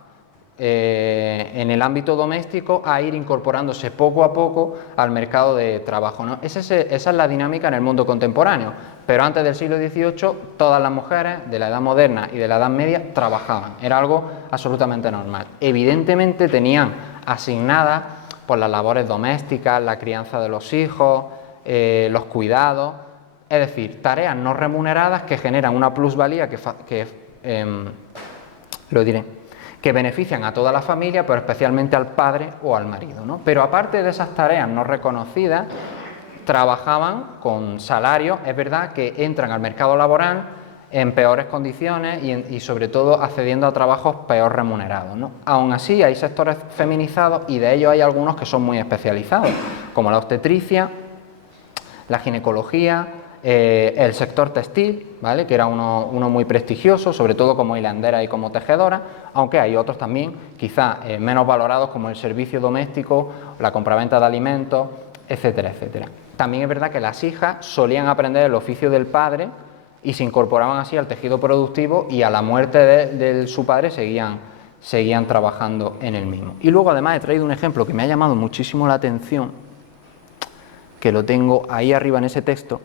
en el ámbito doméstico a ir incorporándose poco a poco al mercado de trabajo, ¿no? Esa es la dinámica en el mundo contemporáneo, pero antes del siglo XVIII todas las mujeres de la Edad Moderna y de la Edad Media trabajaban, era algo absolutamente normal. Evidentemente tenían asignadas por las labores domésticas, la crianza de los hijos, los cuidados, es decir, tareas no remuneradas que generan una plusvalía que benefician a toda la familia, pero especialmente al padre o al marido, ¿no? Pero aparte de esas tareas no reconocidas, trabajaban con salarios, es verdad que entran al mercado laboral en peores condiciones y sobre todo accediendo a trabajos peor remunerados, ¿no? Aún así hay sectores feminizados y de ellos hay algunos que son muy especializados, como la obstetricia, la ginecología, el sector textil, ¿vale?, que era uno muy prestigioso, sobre todo como hilandera y como tejedora, aunque hay otros también, quizá menos valorados, como el servicio doméstico, la compraventa de alimentos, etcétera, etcétera. También es verdad que las hijas solían aprender el oficio del padre y se incorporaban así al tejido productivo y a la muerte de su padre seguían trabajando en el mismo. Y luego además he traído un ejemplo que me ha llamado muchísimo la atención, que lo tengo ahí arriba en ese texto.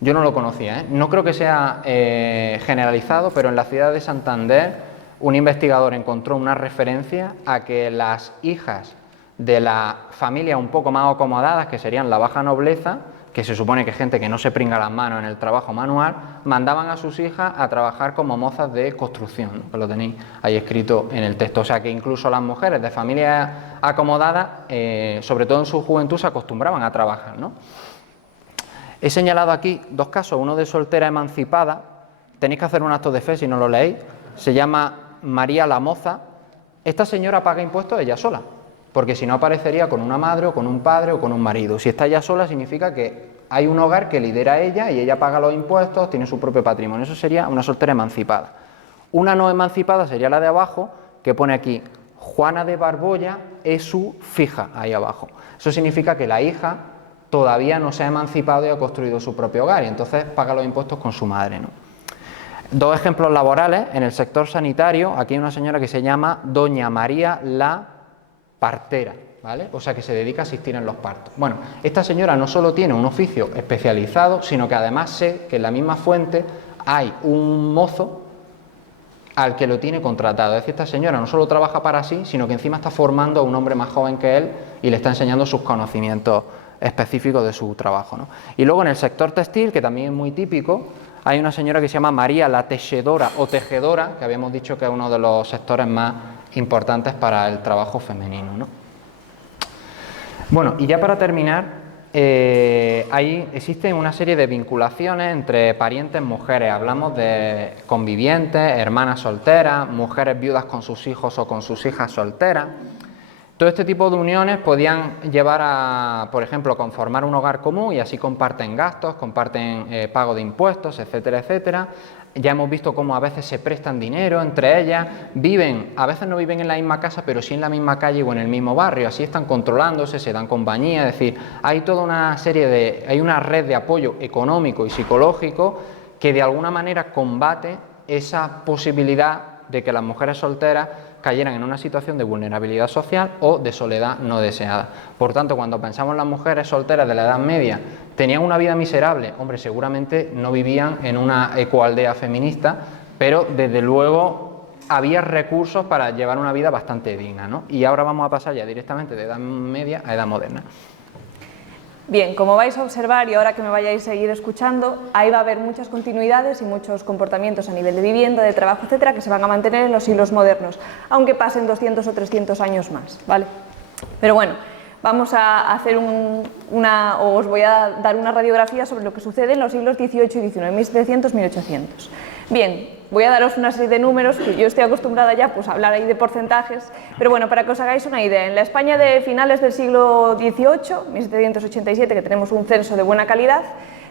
Yo no lo conocía, no creo que sea generalizado, pero en la ciudad de Santander un investigador encontró una referencia a que las hijas de las familias un poco más acomodadas, que serían la baja nobleza, que se supone que gente que no se pringa las manos en el trabajo manual, mandaban a sus hijas a trabajar como mozas de construcción, ¿no?, que lo tenéis ahí escrito en el texto. O sea que incluso las mujeres de familias acomodadas, sobre todo en su juventud, se acostumbraban a trabajar, ¿no? He señalado aquí dos casos, uno de soltera emancipada, tenéis que hacer un acto de fe si no lo leéis, se llama María la Moza. Esta señora paga impuestos ella sola, porque si no aparecería con una madre o con un padre o con un marido. Si está ella sola significa que hay un hogar que lidera ella y ella paga los impuestos, tiene su propio patrimonio. Eso sería una soltera emancipada. Una no emancipada sería la de abajo, que pone aquí Juana de Barbolla es su fija, ahí abajo. Eso significa que la hija todavía no se ha emancipado y ha construido su propio hogar y entonces paga los impuestos con su madre, ¿no? Dos ejemplos laborales en el sector sanitario. Aquí hay una señora que se llama Doña María la Partera, ¿vale? O sea, que se dedica a asistir en los partos. Bueno, esta señora no solo tiene un oficio especializado, sino que además sé que en la misma fuente hay un mozo al que lo tiene contratado. Es decir, esta señora no solo trabaja para sí, sino que encima está formando a un hombre más joven que él y le está enseñando sus conocimientos específicos de su trabajo, ¿no? Y luego en el sector textil, que también es muy típico, hay una señora que se llama María la Tejedora o Tejedora, que habíamos dicho que es uno de los sectores más importantes para el trabajo femenino, ¿no? Bueno, y ya para terminar, ahí existen una serie de vinculaciones entre parientes mujeres. Hablamos de convivientes, hermanas solteras, mujeres viudas con sus hijos o con sus hijas solteras. Todo este tipo de uniones podían llevar a, por ejemplo, conformar un hogar común y así comparten gastos, comparten pago de impuestos, etcétera, etcétera. Ya hemos visto cómo a veces se prestan dinero entre ellas, viven, a veces no viven en la misma casa, pero sí en la misma calle o en el mismo barrio, así están controlándose, se dan compañía, es decir, hay toda una serie hay una red de apoyo económico y psicológico que de alguna manera combate esa posibilidad de que las mujeres solteras cayeran en una situación de vulnerabilidad social o de soledad no deseada. Por tanto, cuando pensamos en las mujeres solteras de la Edad Media, ¿tenían una vida miserable? Hombre, seguramente no vivían en una ecoaldea feminista, pero desde luego había recursos para llevar una vida bastante digna, ¿no? Y ahora vamos a pasar ya directamente de Edad Media a Edad Moderna. Bien, como vais a observar y ahora que me vayáis a seguir escuchando, ahí va a haber muchas continuidades y muchos comportamientos a nivel de vivienda, de trabajo, etcétera, que se van a mantener en los siglos modernos, aunque pasen 200 o 300 años más, ¿vale? Pero bueno, vamos a hacer os voy a dar una radiografía sobre lo que sucede en los siglos XVIII y XIX, 1700, 1800. Bien, voy a daros una serie de números, que yo estoy acostumbrada ya pues, a hablar ahí de porcentajes, pero bueno, para que os hagáis una idea, en la España de finales del siglo XVIII, 1787, que tenemos un censo de buena calidad,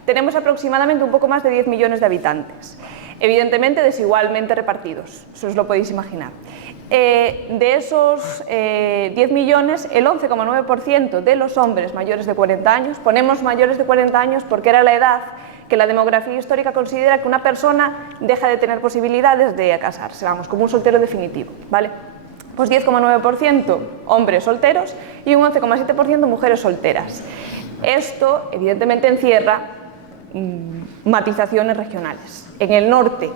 tenemos aproximadamente un poco más de 10 millones de habitantes, evidentemente desigualmente repartidos, eso os lo podéis imaginar. De esos 10 millones, el 11,9% de los hombres mayores de 40 años, ponemos mayores de 40 años porque era la edad que la demografía histórica considera que una persona deja de tener posibilidades de casarse, vamos, como un soltero definitivo, ¿vale? Pues 10,9% hombres solteros y un 11,7% mujeres solteras. Esto, evidentemente, encierra matizaciones regionales. En el norte,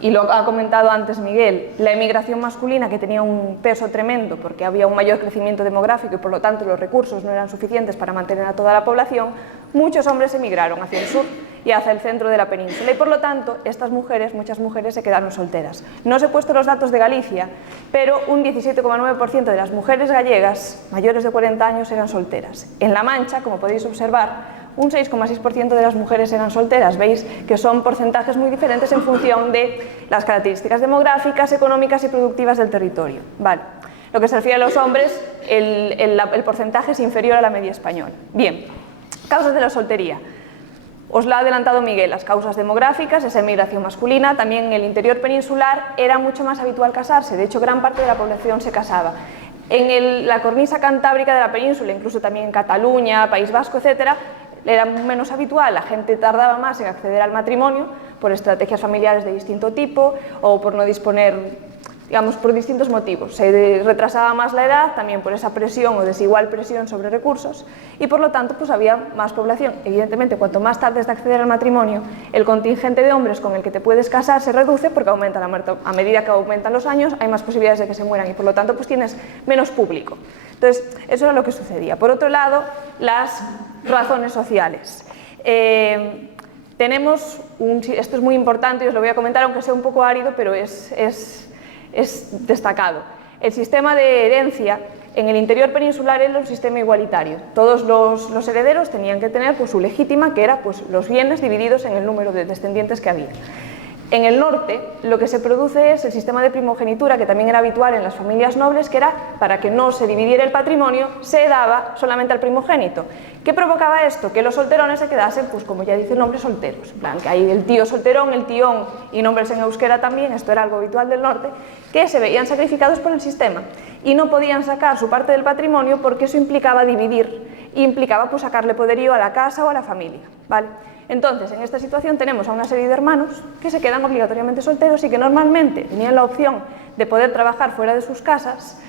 y lo ha comentado antes Miguel, la emigración masculina, que tenía un peso tremendo porque había un mayor crecimiento demográfico y por lo tanto los recursos no eran suficientes para mantener a toda la población, muchos hombres emigraron hacia el sur y hacia el centro de la península y por lo tanto estas mujeres, muchas mujeres se quedaron solteras. No os he puesto los datos de Galicia, pero un 17,9% de las mujeres gallegas mayores de 40 años eran solteras. En La Mancha, como podéis observar, un 6,6% de las mujeres eran solteras. Veis que son porcentajes muy diferentes en función de las características demográficas, económicas y productivas del territorio. Vale. Lo que se refiere a los hombres, el porcentaje es inferior a la media española. Bien, causas de la soltería. Os lo ha adelantado Miguel, las causas demográficas, esa emigración masculina. También en el interior peninsular era mucho más habitual casarse, de hecho gran parte de la población se casaba. En la cornisa cantábrica de la península, incluso también en Cataluña, País Vasco, etcétera, era menos habitual, la gente tardaba más en acceder al matrimonio por estrategias familiares de distinto tipo o por no disponer, digamos, por distintos motivos. Se retrasaba más la edad, también por esa presión o desigual presión sobre recursos y por lo tanto pues había más población. Evidentemente, cuanto más tardes de acceder al matrimonio, el contingente de hombres con el que te puedes casar se reduce porque aumenta la muerte. A medida que aumentan los años hay más posibilidades de que se mueran y por lo tanto pues tienes menos público. Entonces, eso era lo que sucedía. Por otro lado, las razones sociales. Tenemos, esto es muy importante y os lo voy a comentar, aunque sea un poco árido, pero es destacado. El sistema de herencia en el interior peninsular era un sistema igualitario. Todos los herederos tenían que tener pues, su legítima, que era pues, los bienes divididos en el número de descendientes que había. En el norte, lo que se produce es el sistema de primogenitura, que también era habitual en las familias nobles, que era, para que no se dividiera el patrimonio, se daba solamente al primogénito. ¿Qué provocaba esto? Que los solterones se quedasen, pues como ya dice el nombre, solteros. En plan, que hay el tío solterón, el tión y nombres en euskera también, esto era algo habitual del norte, que se veían sacrificados por el sistema y no podían sacar su parte del patrimonio porque eso implicaba dividir, implicaba pues sacarle poderío a la casa o a la familia, ¿vale? Entonces, en esta situación tenemos a una serie de hermanos que se quedan obligatoriamente solteros y que normalmente tenían la opción de poder trabajar fuera de sus casas,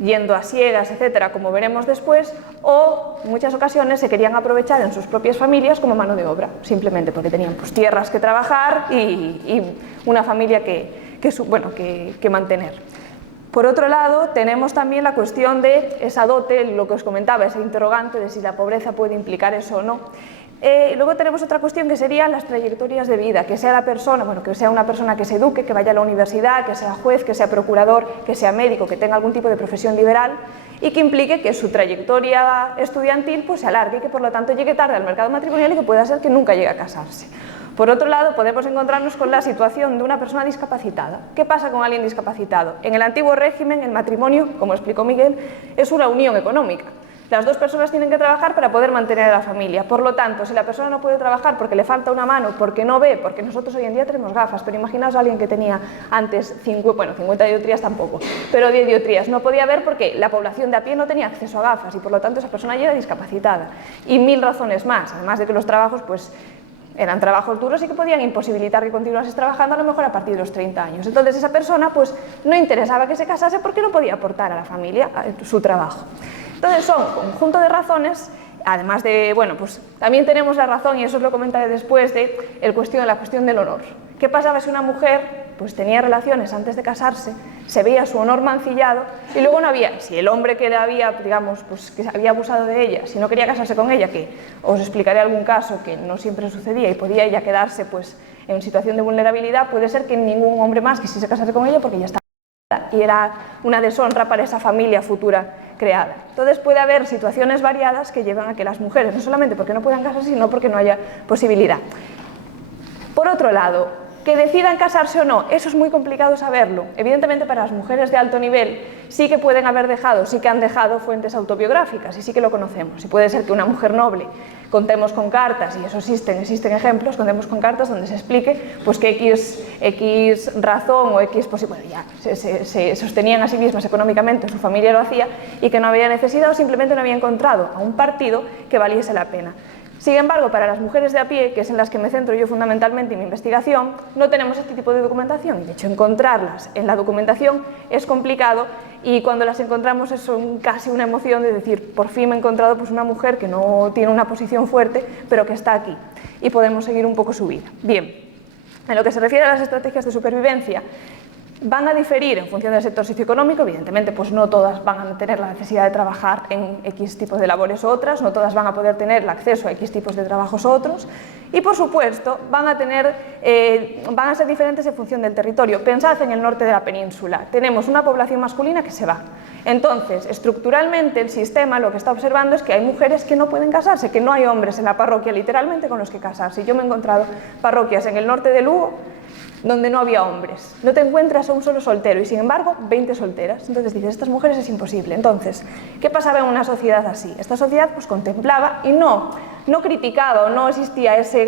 yendo a siegas, etcétera, como veremos después, o en muchas ocasiones se querían aprovechar en sus propias familias como mano de obra, simplemente porque tenían pues, tierras que trabajar y una familia que mantener. Por otro lado, tenemos también la cuestión de esa dote, lo que os comentaba, ese interrogante de si la pobreza puede implicar eso o no. Luego tenemos otra cuestión que serían las trayectorias de vida, que sea la persona, que sea una persona que se eduque, que vaya a la universidad, que sea juez, que sea procurador, que sea médico, que tenga algún tipo de profesión liberal y que implique que su trayectoria estudiantil pues, se alargue y que por lo tanto llegue tarde al mercado matrimonial y que pueda ser que nunca llegue a casarse. Por otro lado, podemos encontrarnos con la situación de una persona discapacitada. ¿Qué pasa con alguien discapacitado? En el antiguo régimen, el matrimonio, como explicó Miguel, es una unión económica. Las dos personas tienen que trabajar para poder mantener a la familia. Por lo tanto, si la persona no puede trabajar porque le falta una mano, porque no ve, porque nosotros hoy en día tenemos gafas, pero imaginaos a alguien que tenía antes 50 dioptrías tampoco, pero 10 dioptrías, no podía ver porque la población de a pie no tenía acceso a gafas y por lo tanto esa persona ya era discapacitada. Y mil razones más, además de que los trabajos pues eran trabajos duros y que podían imposibilitar que continuases trabajando a lo mejor a partir de los 30 años. Entonces esa persona pues no interesaba que se casase porque no podía aportar a la familia su trabajo. Entonces son un conjunto de razones, además de, pues también tenemos la razón, y eso os lo comentaré después, de la cuestión del honor. ¿Qué pasaba si una mujer pues tenía relaciones antes de casarse, se veía su honor mancillado y luego no había, si el hombre que le había, digamos, pues que había abusado de ella, si no quería casarse con ella, que os explicaré algún caso que no siempre sucedía y podía ella quedarse pues en situación de vulnerabilidad, puede ser que ningún hombre más quisiese casarse con ella porque ya estaba y era una deshonra para esa familia futura creada. Entonces puede haber situaciones variadas que llevan a que las mujeres, no solamente porque no puedan casarse, sino porque no haya posibilidad. Por otro lado, que decidan casarse o no, eso es muy complicado saberlo. Evidentemente para las mujeres de alto nivel sí que pueden haber dejado, sí que han dejado fuentes autobiográficas y sí que lo conocemos. Y puede ser que una mujer noble, contemos con cartas, y eso existen ejemplos, contemos con cartas donde se explique pues que X razón o X ya se sostenían a sí mismas económicamente, su familia lo hacía y que no había necesidad o simplemente no había encontrado a un partido que valiese la pena. Sin embargo, para las mujeres de a pie, que es en las que me centro yo fundamentalmente en mi investigación, no tenemos este tipo de documentación. De hecho, encontrarlas en la documentación es complicado y cuando las encontramos es casi una emoción de decir, por fin me he encontrado pues, una mujer que no tiene una posición fuerte, pero que está aquí y podemos seguir un poco su vida. Bien, en lo que se refiere a las estrategias de supervivencia, van a diferir en función del sector socioeconómico, evidentemente pues no todas van a tener la necesidad de trabajar en X tipos de labores u otras, no todas van a poder tener el acceso a X tipos de trabajos u otros y por supuesto van a ser diferentes en función del territorio. Pensad en el norte de la península, tenemos una población masculina que se va, entonces estructuralmente el sistema lo que está observando es que hay mujeres que no pueden casarse, que no hay hombres en la parroquia literalmente con los que casarse. Yo me he encontrado parroquias en el norte de Lugo donde no había hombres. No te encuentras a un solo soltero y sin embargo 20 solteras. Entonces dices, estas mujeres es imposible. Entonces, ¿qué pasaba en una sociedad así? Esta sociedad pues contemplaba y no criticaba o no existía ese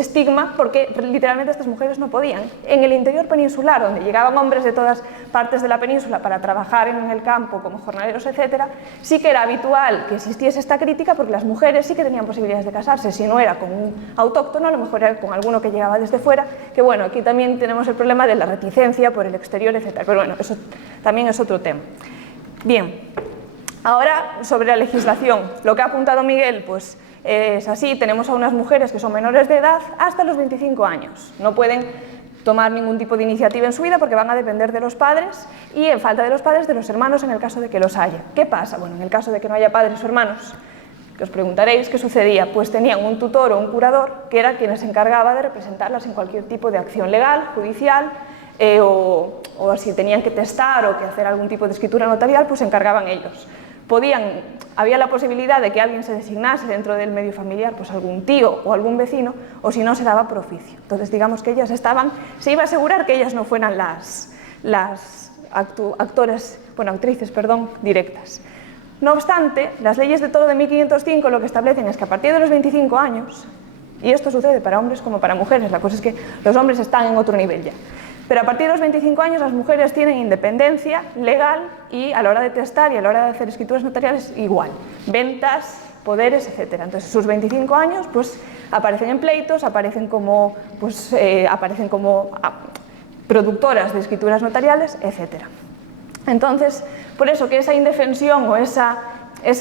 estigma porque literalmente estas mujeres no podían. En el interior peninsular, donde llegaban hombres de todas partes de la península para trabajar en el campo como jornaleros, etcétera, sí que era habitual que existiese esta crítica porque las mujeres sí que tenían posibilidades de casarse. Si no era con un autóctono, a lo mejor era con alguno que llegaba desde fuera, que bueno, aquí también tenemos el problema de la reticencia por el exterior, etcétera. Pero bueno, eso también es otro tema. Bien, ahora sobre la legislación. Lo que ha apuntado Miguel, pues es así, tenemos a unas mujeres que son menores de edad hasta los 25 años. No pueden tomar ningún tipo de iniciativa en su vida porque van a depender de los padres y, en falta de los padres, de los hermanos en el caso de que los haya. ¿Qué pasa? Bueno, en el caso de que no haya padres o hermanos, que os preguntaréis qué sucedía, pues tenían un tutor o un curador que era quien se encargaba de representarlas en cualquier tipo de acción legal, judicial, o si tenían que testar o que hacer algún tipo de escritura notarial, pues se encargaban ellos. Había la posibilidad de que alguien se designase dentro del medio familiar, pues algún tío o algún vecino, o si no se daba por oficio. Entonces digamos que ellas se iba a asegurar que ellas no fueran las actrices directas. No obstante, las leyes de Toro de 1505 lo que establecen es que a partir de los 25 años, y esto sucede para hombres como para mujeres, la cosa es que los hombres están en otro nivel ya, pero a partir de los 25 años las mujeres tienen independencia legal y a la hora de testar y a la hora de hacer escrituras notariales igual, ventas, poderes, etc. Entonces sus 25 años pues aparecen en pleitos, aparecen como productoras de escrituras notariales, etc. Entonces, por eso que esa indefensión o esa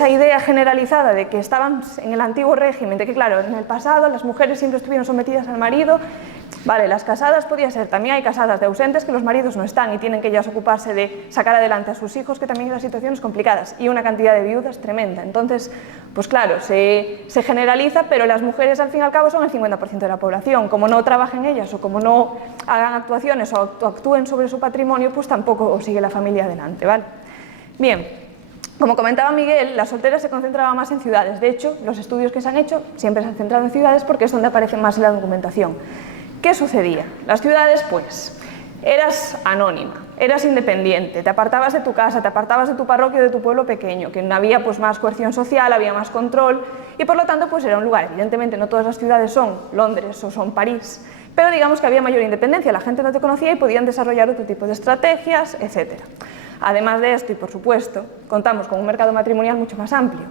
idea generalizada de que estaban en el antiguo régimen, de que claro, en el pasado las mujeres siempre estuvieron sometidas al marido. Vale, las casadas podía ser, también hay casadas de ausentes que los maridos no están y tienen que ellas ocuparse de sacar adelante a sus hijos, que también eran situaciones complicadas, y una cantidad de viudas tremenda. Entonces, pues claro, se generaliza, pero las mujeres al fin y al cabo son el 50% de la población. Como no trabajen ellas o como no hagan actuaciones o actúen sobre su patrimonio, pues tampoco sigue la familia adelante, ¿vale? Bien, como comentaba Miguel, las solteras se concentraban más en ciudades. De hecho, los estudios que se han hecho siempre se han centrado en ciudades porque es donde aparecen más en la documentación. ¿Qué sucedía? Las ciudades, pues, eras anónima, eras independiente, te apartabas de tu casa, te apartabas de tu parroquia, de tu pueblo pequeño, que no había pues, más coerción social, había más control y por lo tanto pues, era un lugar. Evidentemente no todas las ciudades son Londres o son París, pero digamos que había mayor independencia, la gente no te conocía y podían desarrollar otro tipo de estrategias, etc. Además de esto, y por supuesto, contamos con un mercado matrimonial mucho más amplio.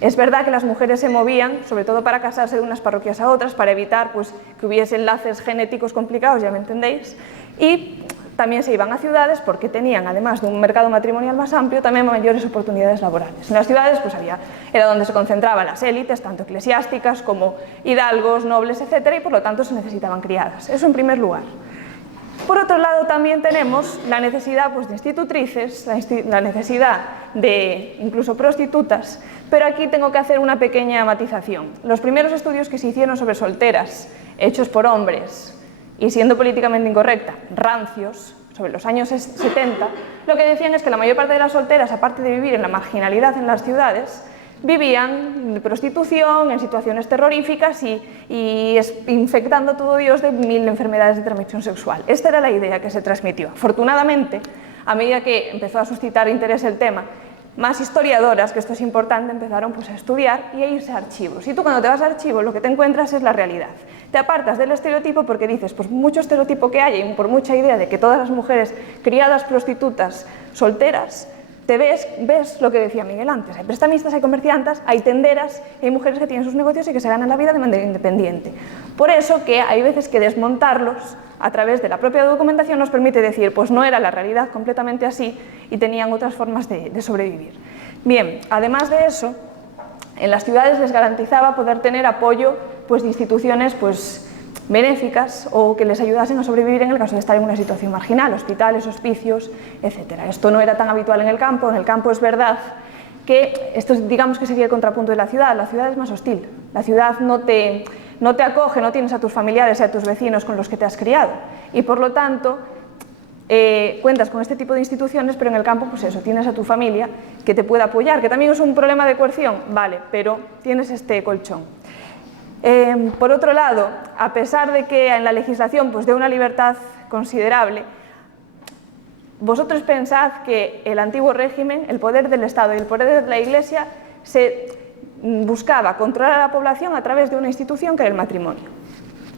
Es verdad que las mujeres se movían, sobre todo para casarse de unas parroquias a otras, para evitar pues, que hubiese enlaces genéticos complicados, ya me entendéis, y también se iban a ciudades porque tenían, además de un mercado matrimonial más amplio, también mayores oportunidades laborales. En las ciudades pues, era donde se concentraban las élites, tanto eclesiásticas como hidalgos, nobles, etc., y por lo tanto se necesitaban criadas. Eso en primer lugar. Por otro lado, también tenemos la necesidad pues, de institutrices, la necesidad de incluso prostitutas, pero aquí tengo que hacer una pequeña matización. Los primeros estudios que se hicieron sobre solteras, hechos por hombres y siendo políticamente incorrecta, rancios, sobre los años 70, lo que decían es que la mayor parte de las solteras, aparte de vivir en la marginalidad en las ciudades, vivían de prostitución, en situaciones terroríficas y infectando a todo Dios de 1000 enfermedades de transmisión sexual. Esta era la idea que se transmitió. Afortunadamente, a medida que empezó a suscitar interés el tema, más historiadoras, que esto es importante, empezaron pues, a estudiar y a irse a archivos. Y tú cuando te vas a archivos lo que te encuentras es la realidad. Te apartas del estereotipo porque dices, pues mucho estereotipo que haya y por mucha idea de que todas las mujeres criadas prostitutas solteras ves lo que decía Miguel antes, hay prestamistas, hay comerciantes, hay tenderas, hay mujeres que tienen sus negocios y que se ganan la vida de manera independiente. Por eso que hay veces que desmontarlos a través de la propia documentación nos permite decir, pues no era la realidad completamente así y tenían otras formas de sobrevivir. Bien, además de eso, en las ciudades les garantizaba poder tener apoyo pues, de instituciones pues, benéficas o que les ayudasen a sobrevivir en el caso de estar en una situación marginal, hospitales, hospicios, etc. Esto no era tan habitual en el campo es verdad que esto digamos que sería el contrapunto de la ciudad es más hostil, la ciudad no te acoge, no tienes a tus familiares y a tus vecinos con los que te has criado y por lo tanto cuentas con este tipo de instituciones, pero en el campo pues eso, tienes a tu familia que te puede apoyar, que también es un problema de coerción, vale, pero tienes este colchón. Por otro lado, a pesar de que en la legislación pues, dé una libertad considerable, vosotros pensad que el antiguo régimen, el poder del Estado y el poder de la Iglesia se buscaba controlar a la población a través de una institución que era el matrimonio.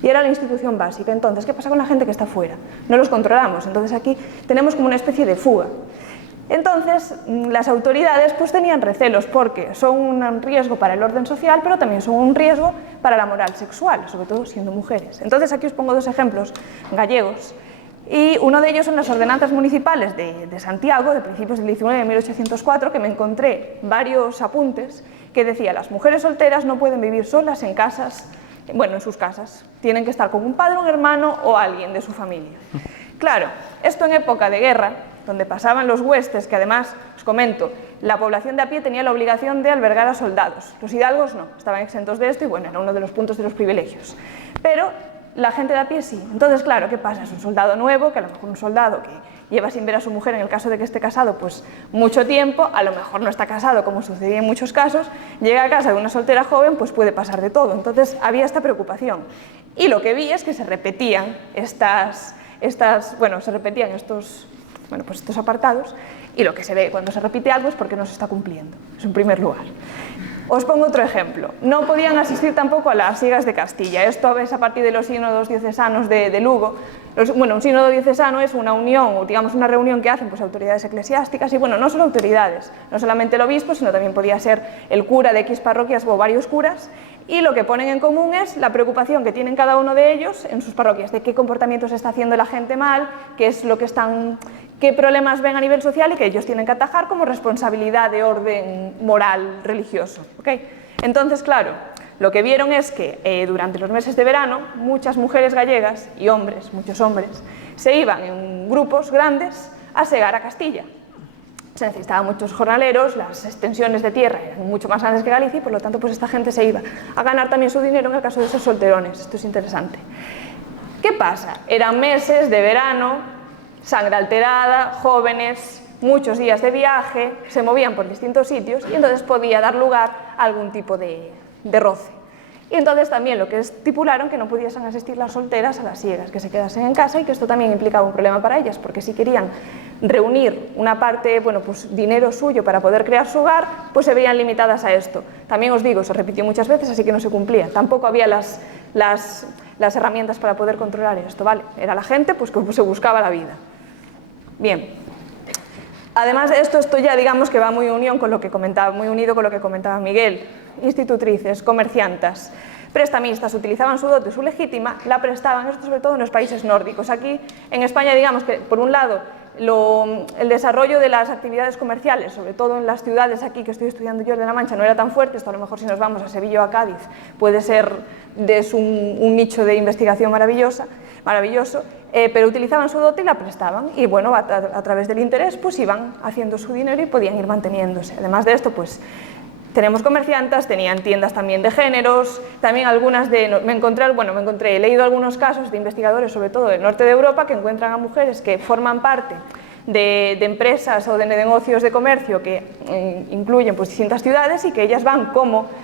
Y era la institución básica. Entonces, ¿qué pasa con la gente que está fuera? No los controlamos. Entonces aquí tenemos como una especie de fuga. Entonces, las autoridades pues, tenían recelos porque son un riesgo para el orden social, pero también son un riesgo para la moral sexual, sobre todo siendo mujeres. Entonces, aquí os pongo dos ejemplos gallegos. Y uno de ellos son las ordenanzas municipales de Santiago, de principios del 19 de 1804, que me encontré varios apuntes que decía las mujeres solteras no pueden vivir solas en casas, bueno, en sus casas. Tienen que estar con un padre, un hermano o alguien de su familia. Claro, esto en época de guerra, donde pasaban los huestes, que además, os comento, la población de a pie tenía la obligación de albergar a soldados. Los hidalgos no, estaban exentos de esto y bueno, era uno de los puntos de los privilegios. Pero la gente de a pie sí. Entonces, claro, ¿qué pasa? Es un soldado nuevo, que a lo mejor un soldado que lleva sin ver a su mujer, en el caso de que esté casado, pues mucho tiempo, a lo mejor no está casado, como sucedía en muchos casos, llega a casa de una soltera joven, pues puede pasar de todo. Entonces, había esta preocupación. Y lo que vi es que se repetían estos apartados, y lo que se ve cuando se repite algo es porque no se está cumpliendo, es en primer lugar. Os pongo otro ejemplo. No podían asistir tampoco a las siegas de Castilla. Esto es a partir de los sínodos diocesanos de Lugo. Un sínodo diocesano es una unión, o digamos una reunión que hacen pues, autoridades eclesiásticas, y bueno, no solo autoridades, no solamente el obispo, sino también podía ser el cura de X parroquias o varios curas, y lo que ponen en común es la preocupación que tienen cada uno de ellos en sus parroquias, de qué comportamientos está haciendo la gente mal, qué problemas ven a nivel social y que ellos tienen que atajar como responsabilidad de orden moral religioso. ¿Okay? Entonces, claro, lo que vieron es que durante los meses de verano muchas mujeres gallegas y hombres, muchos hombres, se iban en grupos grandes a segar a Castilla. Se necesitaban muchos jornaleros, las extensiones de tierra eran mucho más grandes que Galicia y por lo tanto pues esta gente se iba a ganar también su dinero en el caso de esos solterones. Esto es interesante. ¿Qué pasa? Eran meses de verano, sangre alterada, jóvenes, muchos días de viaje, se movían por distintos sitios y entonces podía dar lugar a algún tipo de roce. Y entonces también lo que estipularon que no pudiesen asistir las solteras a las siegas, que se quedasen en casa y que esto también implicaba un problema para ellas, porque si querían reunir una parte, pues dinero suyo para poder crear su hogar, pues se veían limitadas a esto. También os digo, se repitió muchas veces, así que no se cumplía. Tampoco había las herramientas para poder controlar esto, ¿vale? Era la gente pues, que se buscaba la vida. Bien. Además de esto ya digamos que va muy unido con lo que comentaba Miguel. Institutrices, comerciantas, prestamistas utilizaban su dote, su legítima, la prestaban, esto sobre todo en los países nórdicos. Aquí en España digamos que por un lado el desarrollo de las actividades comerciales, sobre todo en las ciudades aquí que estoy estudiando yo de La Mancha, no era tan fuerte. Esto a lo mejor si nos vamos a Sevilla o a Cádiz puede ser un nicho de investigación maravilloso, pero utilizaban su dote y la prestaban y bueno, a través del interés pues iban haciendo su dinero y podían ir manteniéndose. Además de esto pues tenemos comerciantas, tenían tiendas también de géneros, también algunas he leído algunos casos de investigadores, sobre todo del norte de Europa, que encuentran a mujeres que forman parte de empresas o de negocios de comercio que incluyen pues, distintas ciudades y que ellas van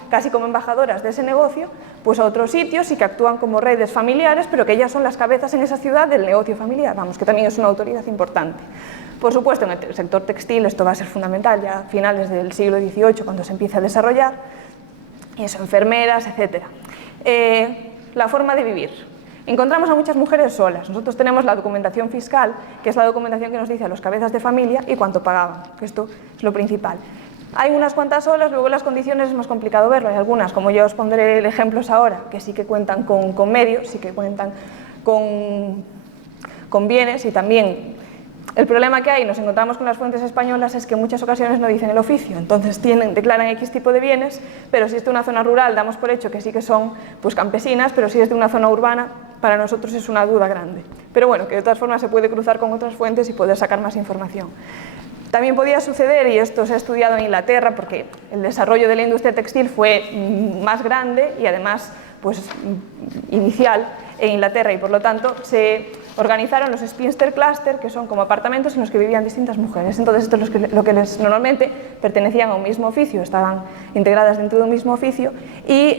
casi como embajadoras de ese negocio pues, a otros sitios y que actúan como redes familiares, pero que ellas son las cabezas en esa ciudad del negocio familiar, que también es una autoridad importante. Por supuesto, en el sector textil esto va a ser fundamental, ya a finales del siglo XVIII, cuando se empieza a desarrollar, y eso, enfermeras, etc. La forma de vivir. encontramos a muchas mujeres solas. Nosotros tenemos la documentación fiscal, que es la documentación que nos dice a los cabezas de familia y cuánto pagaban, que esto es lo principal. Hay unas cuantas solas, luego las condiciones es más complicado verlo. Hay algunas, como yo os pondré ejemplos ahora, que sí que cuentan con medios, sí que cuentan con bienes, y también el problema que hay, nos encontramos con las fuentes españolas, es que en muchas ocasiones no dicen el oficio. Entonces declaran X tipo de bienes, pero si es de una zona rural damos por hecho que sí que son pues campesinas, pero si es de una zona urbana para nosotros es una duda grande. Pero bueno, que de todas formas se puede cruzar con otras fuentes y poder sacar más información. También podía suceder, y esto se ha estudiado en Inglaterra, porque el desarrollo de la industria textil fue más grande y además pues, inicial en Inglaterra, y por lo tanto se organizaron los spinster cluster, que son como apartamentos en los que vivían distintas mujeres. Entonces esto es lo que normalmente pertenecían a un mismo oficio, estaban integradas dentro de un mismo oficio, y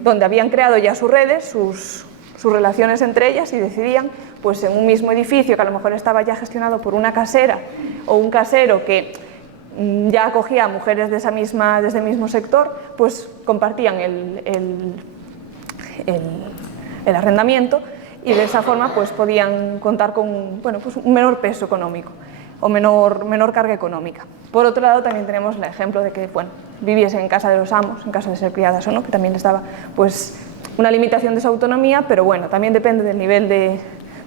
donde habían creado ya sus redes, sus relaciones entre ellas, y decidían pues en un mismo edificio que a lo mejor estaba ya gestionado por una casera o un casero que ya acogía a mujeres de ese mismo sector, pues compartían el arrendamiento, y de esa forma pues podían contar con pues un menor peso económico o menor carga económica. Por otro lado, también tenemos el ejemplo de que viviesen en casa de los amos, en caso de ser criadas o no, que también les daba pues una limitación de su autonomía, pero bueno, también depende del nivel de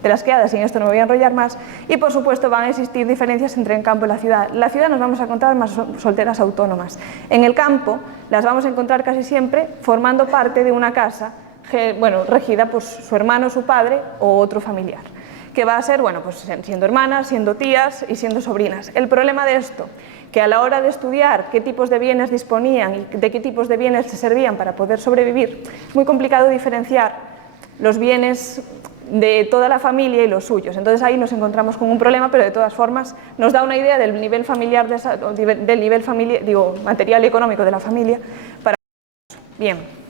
las criadas, y en esto no me voy a enrollar más. Y por supuesto van a existir diferencias entre el campo y la ciudad. En la ciudad nos vamos a encontrar más solteras autónomas. En el campo las vamos a encontrar casi siempre formando parte de una casa regida por su hermano, su padre o otro familiar, que va a ser, pues siendo hermanas, siendo tías y siendo sobrinas. El problema de esto, que a la hora de estudiar qué tipos de bienes disponían y de qué tipos de bienes se servían para poder sobrevivir, es muy complicado diferenciar los bienes de toda la familia y los suyos. Entonces ahí nos encontramos con un problema, pero de todas formas nos da una idea del nivel familiar, material y económico de la familia. Bien.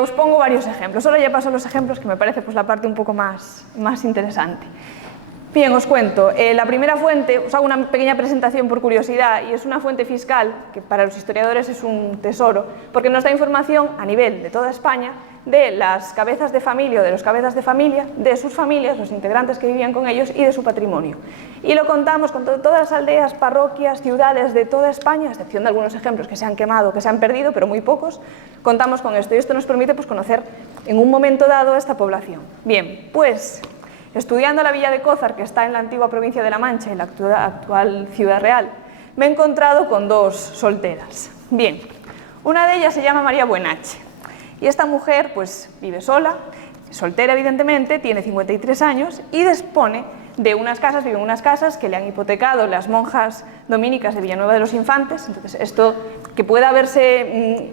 Os pongo varios ejemplos. Ahora ya paso a los ejemplos, que me parece pues, la parte un poco más interesante. Bien, os cuento. La primera fuente, os hago una pequeña presentación por curiosidad, y es una fuente fiscal que para los historiadores es un tesoro, porque nos da información a nivel de toda España de las cabezas de familia o de los cabezas de familia, de sus familias, los integrantes que vivían con ellos y de su patrimonio. Y lo contamos con todas las aldeas, parroquias, ciudades de toda España, a excepción de algunos ejemplos que se han quemado, que se han perdido, pero muy pocos, contamos con esto, y esto nos permite pues, conocer en un momento dado esta población. Bien, pues estudiando la villa de Cózar, que está en la antigua provincia de La Mancha y la actual Ciudad Real, me he encontrado con dos solteras. Bien, una de ellas se llama María Buenache, y esta mujer pues vive sola, soltera evidentemente, tiene 53 años y dispone de unas casas, vive en unas casas que le han hipotecado las monjas dominicas de Villanueva de los Infantes. Entonces esto, que pueda haberse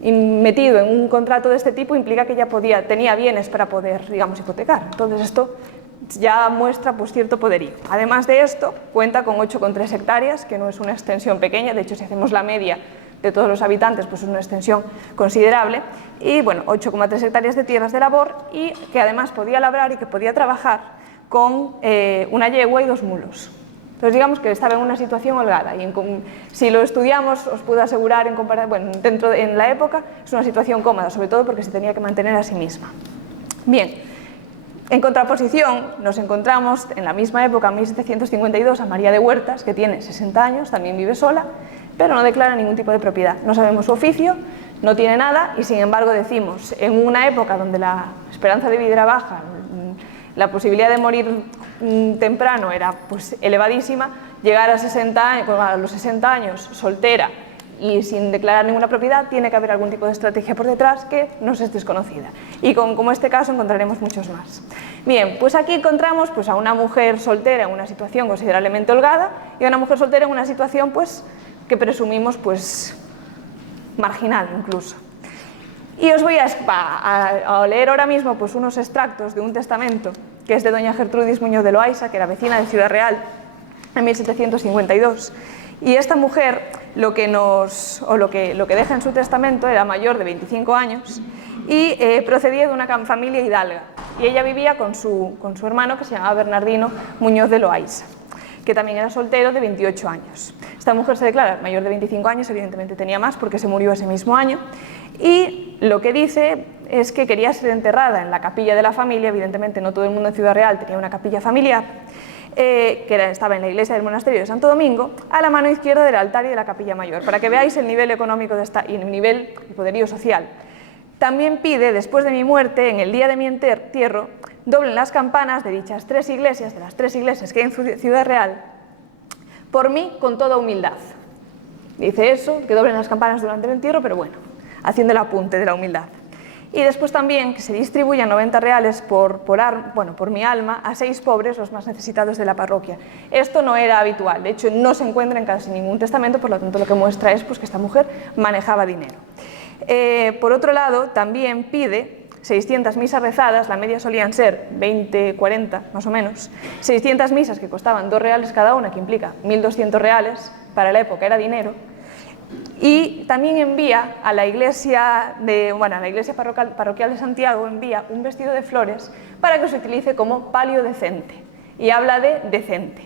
metido en un contrato de este tipo, implica que ella tenía bienes para poder, digamos, hipotecar. Entonces esto ya muestra pues, cierto poderío. Además de esto, cuenta con 8,3 hectáreas, que no es una extensión pequeña, de hecho si hacemos la media de todos los habitantes, pues es una extensión considerable, y bueno, 8,3 hectáreas de tierras de labor, y que además podía labrar y que podía trabajar con una yegua y 2 mulos. Entonces digamos que estaba en una situación holgada, y si lo estudiamos os puedo asegurar, en la época es una situación cómoda, sobre todo porque se tenía que mantener a sí misma. Bien, en contraposición nos encontramos en la misma época, en 1752, a María de Huertas, que tiene 60 años, también vive sola, pero no declara ningún tipo de propiedad. No sabemos su oficio, no tiene nada, y sin embargo decimos, en una época donde la esperanza de vida era baja, la posibilidad de morir temprano era pues, elevadísima, llegar a los 60 años soltera y sin declarar ninguna propiedad, tiene que haber algún tipo de estrategia por detrás que nos es desconocida. Y como este caso encontraremos muchos más. Bien, pues aquí encontramos pues, a una mujer soltera en una situación considerablemente holgada y a una mujer soltera en una situación pues, que presumimos pues, marginal incluso. Y os voy a leer ahora mismo pues, unos extractos de un testamento que es de doña Gertrudis Muñoz de Loaysa, que era vecina de Ciudad Real en 1752. Y esta mujer lo que deja en su testamento era mayor de 25 años y procedía de una familia hidalga. Y ella vivía con su hermano, que se llamaba Bernardino Muñoz de Loaysa, que también era soltero, de 28 años. Esta mujer se declara mayor de 25 años, evidentemente tenía más porque se murió ese mismo año, Y lo que dice es que quería ser enterrada en la capilla de la familia. Evidentemente no todo el mundo en Ciudad Real tenía una capilla familiar, estaba en la iglesia del monasterio de Santo Domingo, a la mano izquierda del altar y de la capilla mayor, para que veáis el nivel económico y el nivel y poderío social. También pide, después de mi muerte, en el día de mi entierro, doblen las campanas de dichas 3 iglesias, de las 3 iglesias que hay en Ciudad Real, por mí con toda humildad. Dice eso, que doblen las campanas durante el entierro, pero bueno, haciendo el apunte de la humildad. Y después también que se distribuyan 90 reales por mi alma a 6 pobres, los más necesitados de la parroquia. Esto no era habitual, de hecho no se encuentra en casi ningún testamento, por lo tanto lo que muestra es pues, que esta mujer manejaba dinero. Por otro lado, también pide 600 misas rezadas, la media solían ser 20, 40 más o menos, 600 misas que costaban 2 reales cada una, que implica 1.200 reales, para la época era dinero. Y también envía a la iglesia, parroquial de Santiago, envía un vestido de flores para que se utilice como palio decente, y habla de decente.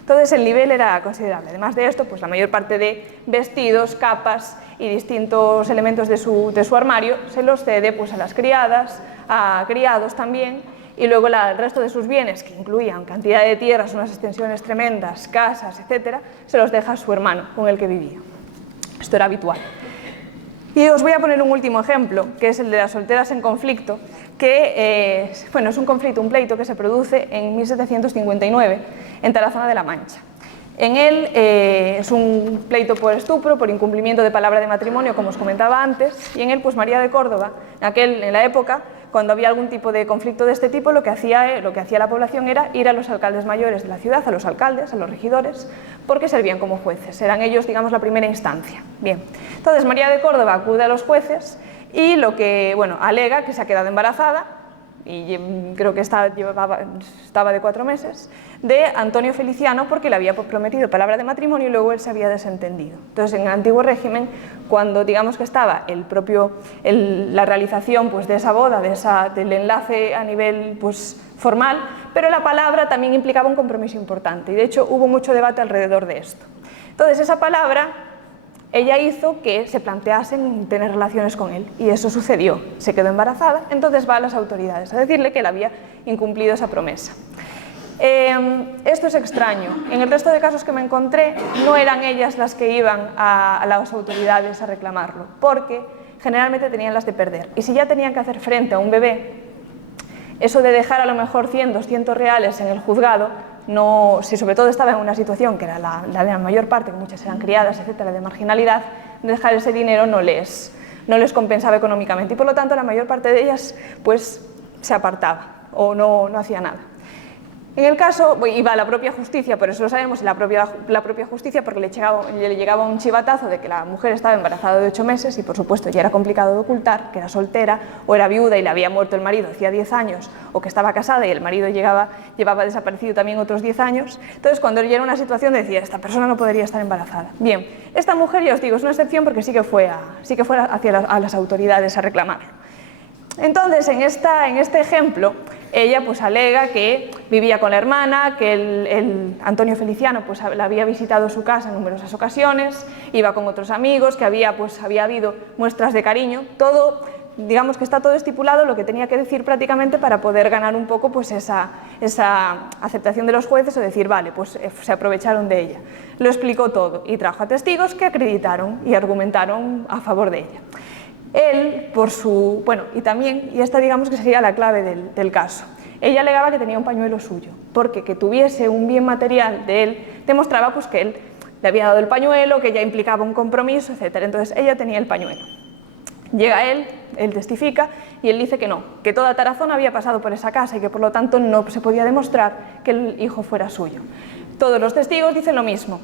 Entonces el nivel era considerable. Además de esto, pues la mayor parte de vestidos, capas y distintos elementos de su armario se los cede pues, a las criadas, a criados también, y luego el resto de sus bienes, que incluían cantidad de tierras, unas extensiones tremendas, casas, etc., se los deja a su hermano con el que vivía. Esto era habitual. Y os voy a poner un último ejemplo, que es el de las solteras en conflicto, que es un conflicto, un pleito que se produce en 1759 en Tarazona de la Mancha. En él es un pleito por estupro, por incumplimiento de palabra de matrimonio, como os comentaba antes, y en él pues María de Córdoba, en la época, cuando había algún tipo de conflicto de este tipo, lo que hacía la población era ir a los alcaldes mayores de la ciudad, a los alcaldes, a los regidores, porque servían como jueces, eran ellos, digamos, la primera instancia. Bien, entonces María de Córdoba acude a los jueces y alega que se ha quedado embarazada, y creo que estaba de 4 meses, de Antonio Feliciano, porque le había prometido palabra de matrimonio y luego él se había desentendido. Entonces, en el antiguo régimen, cuando digamos que estaba la realización pues, de esa boda, del enlace a nivel pues, formal, pero la palabra también implicaba un compromiso importante, y de hecho hubo mucho debate alrededor de esto. Entonces, esa palabra ella hizo que se planteasen tener relaciones con él, y eso sucedió. Se quedó embarazada, entonces va a las autoridades a decirle que él había incumplido esa promesa. Esto es extraño. En el resto de casos que me encontré, no eran ellas las que iban a las autoridades a reclamarlo, porque generalmente tenían las de perder. Y si ya tenían que hacer frente a un bebé, eso de dejar a lo mejor 100, 200 reales en el juzgado, si sobre todo estaba en una situación que era la de la mayor parte, que muchas eran criadas, etcétera, de marginalidad, dejar ese dinero no les compensaba económicamente, y por lo tanto la mayor parte de ellas pues se apartaba o no hacía nada. En el caso, iba a la propia justicia, por eso lo sabemos, la propia justicia, porque le llegaba un chivatazo de que la mujer estaba embarazada de 8 meses y por supuesto ya era complicado de ocultar, que era soltera o era viuda y le había muerto el marido hacía 10 años, o que estaba casada y el marido llevaba desaparecido también otros 10 años. Entonces, cuando ya era una situación, decía, esta persona no podría estar embarazada. Bien, esta mujer, ya os digo, es una excepción porque sí que fue a las autoridades a reclamarlo. Entonces, en este ejemplo, ella pues alega que vivía con la hermana, que el Antonio Feliciano pues la había visitado su casa en numerosas ocasiones, iba con otros amigos, que había habido muestras de cariño, todo, digamos que está todo estipulado lo que tenía que decir prácticamente para poder ganar un poco pues esa aceptación de los jueces, o decir, vale, pues se aprovecharon de ella. Lo explicó todo y trajo a testigos que acreditaron y argumentaron a favor de ella. Él, y esta digamos que sería la clave del caso, ella alegaba que tenía un pañuelo suyo, porque que tuviese un bien material de él demostraba pues que él le había dado el pañuelo, que ya implicaba un compromiso, etc. Entonces ella tenía el pañuelo. Llega él testifica y él dice que no, que toda Tarazona había pasado por esa casa y que por lo tanto no se podía demostrar que el hijo fuera suyo. Todos los testigos dicen lo mismo,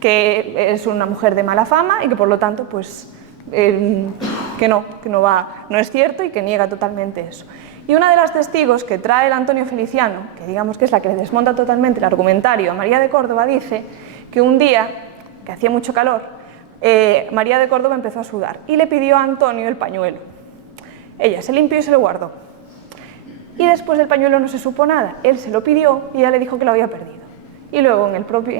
que es una mujer de mala fama y que por lo tanto pues que no es cierto y que niega totalmente eso. Y una de las testigos que trae el Antonio Feliciano, que digamos que es la que le desmonta totalmente el argumentario a María de Córdoba, dice que un día, que hacía mucho calor, María de Córdoba empezó a sudar y le pidió a Antonio el pañuelo. Ella se limpió y se lo guardó. Y después del pañuelo no se supo nada. Él se lo pidió y ella le dijo que lo había perdido. Y luego en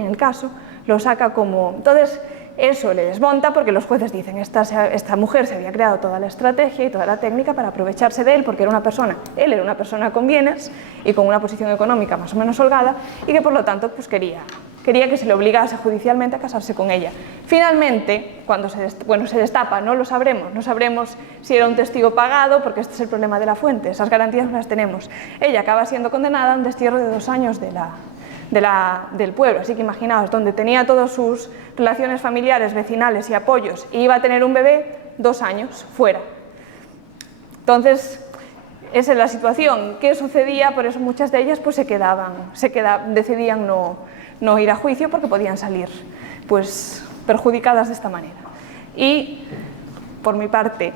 el caso lo saca como... Entonces, Eso le desmonta porque los jueces dicen esta mujer se había creado toda la estrategia y toda la técnica para aprovecharse de él porque él era una persona con bienes y con una posición económica más o menos holgada y que por lo tanto pues quería que se le obligase judicialmente a casarse con ella. Finalmente, cuando se destapa, no lo sabremos, no sabremos si era un testigo pagado, porque este es el problema de la fuente, esas garantías no las tenemos. Ella acaba siendo condenada a un destierro de 2 años del pueblo, así que imaginaos, donde tenía todas sus relaciones familiares, vecinales y apoyos y iba a tener un bebé, 2 años fuera. Entonces, esa es la situación. ¿Qué sucedía? Por eso muchas de ellas pues decidían no ir a juicio porque podían salir pues perjudicadas de esta manera. Y por mi parte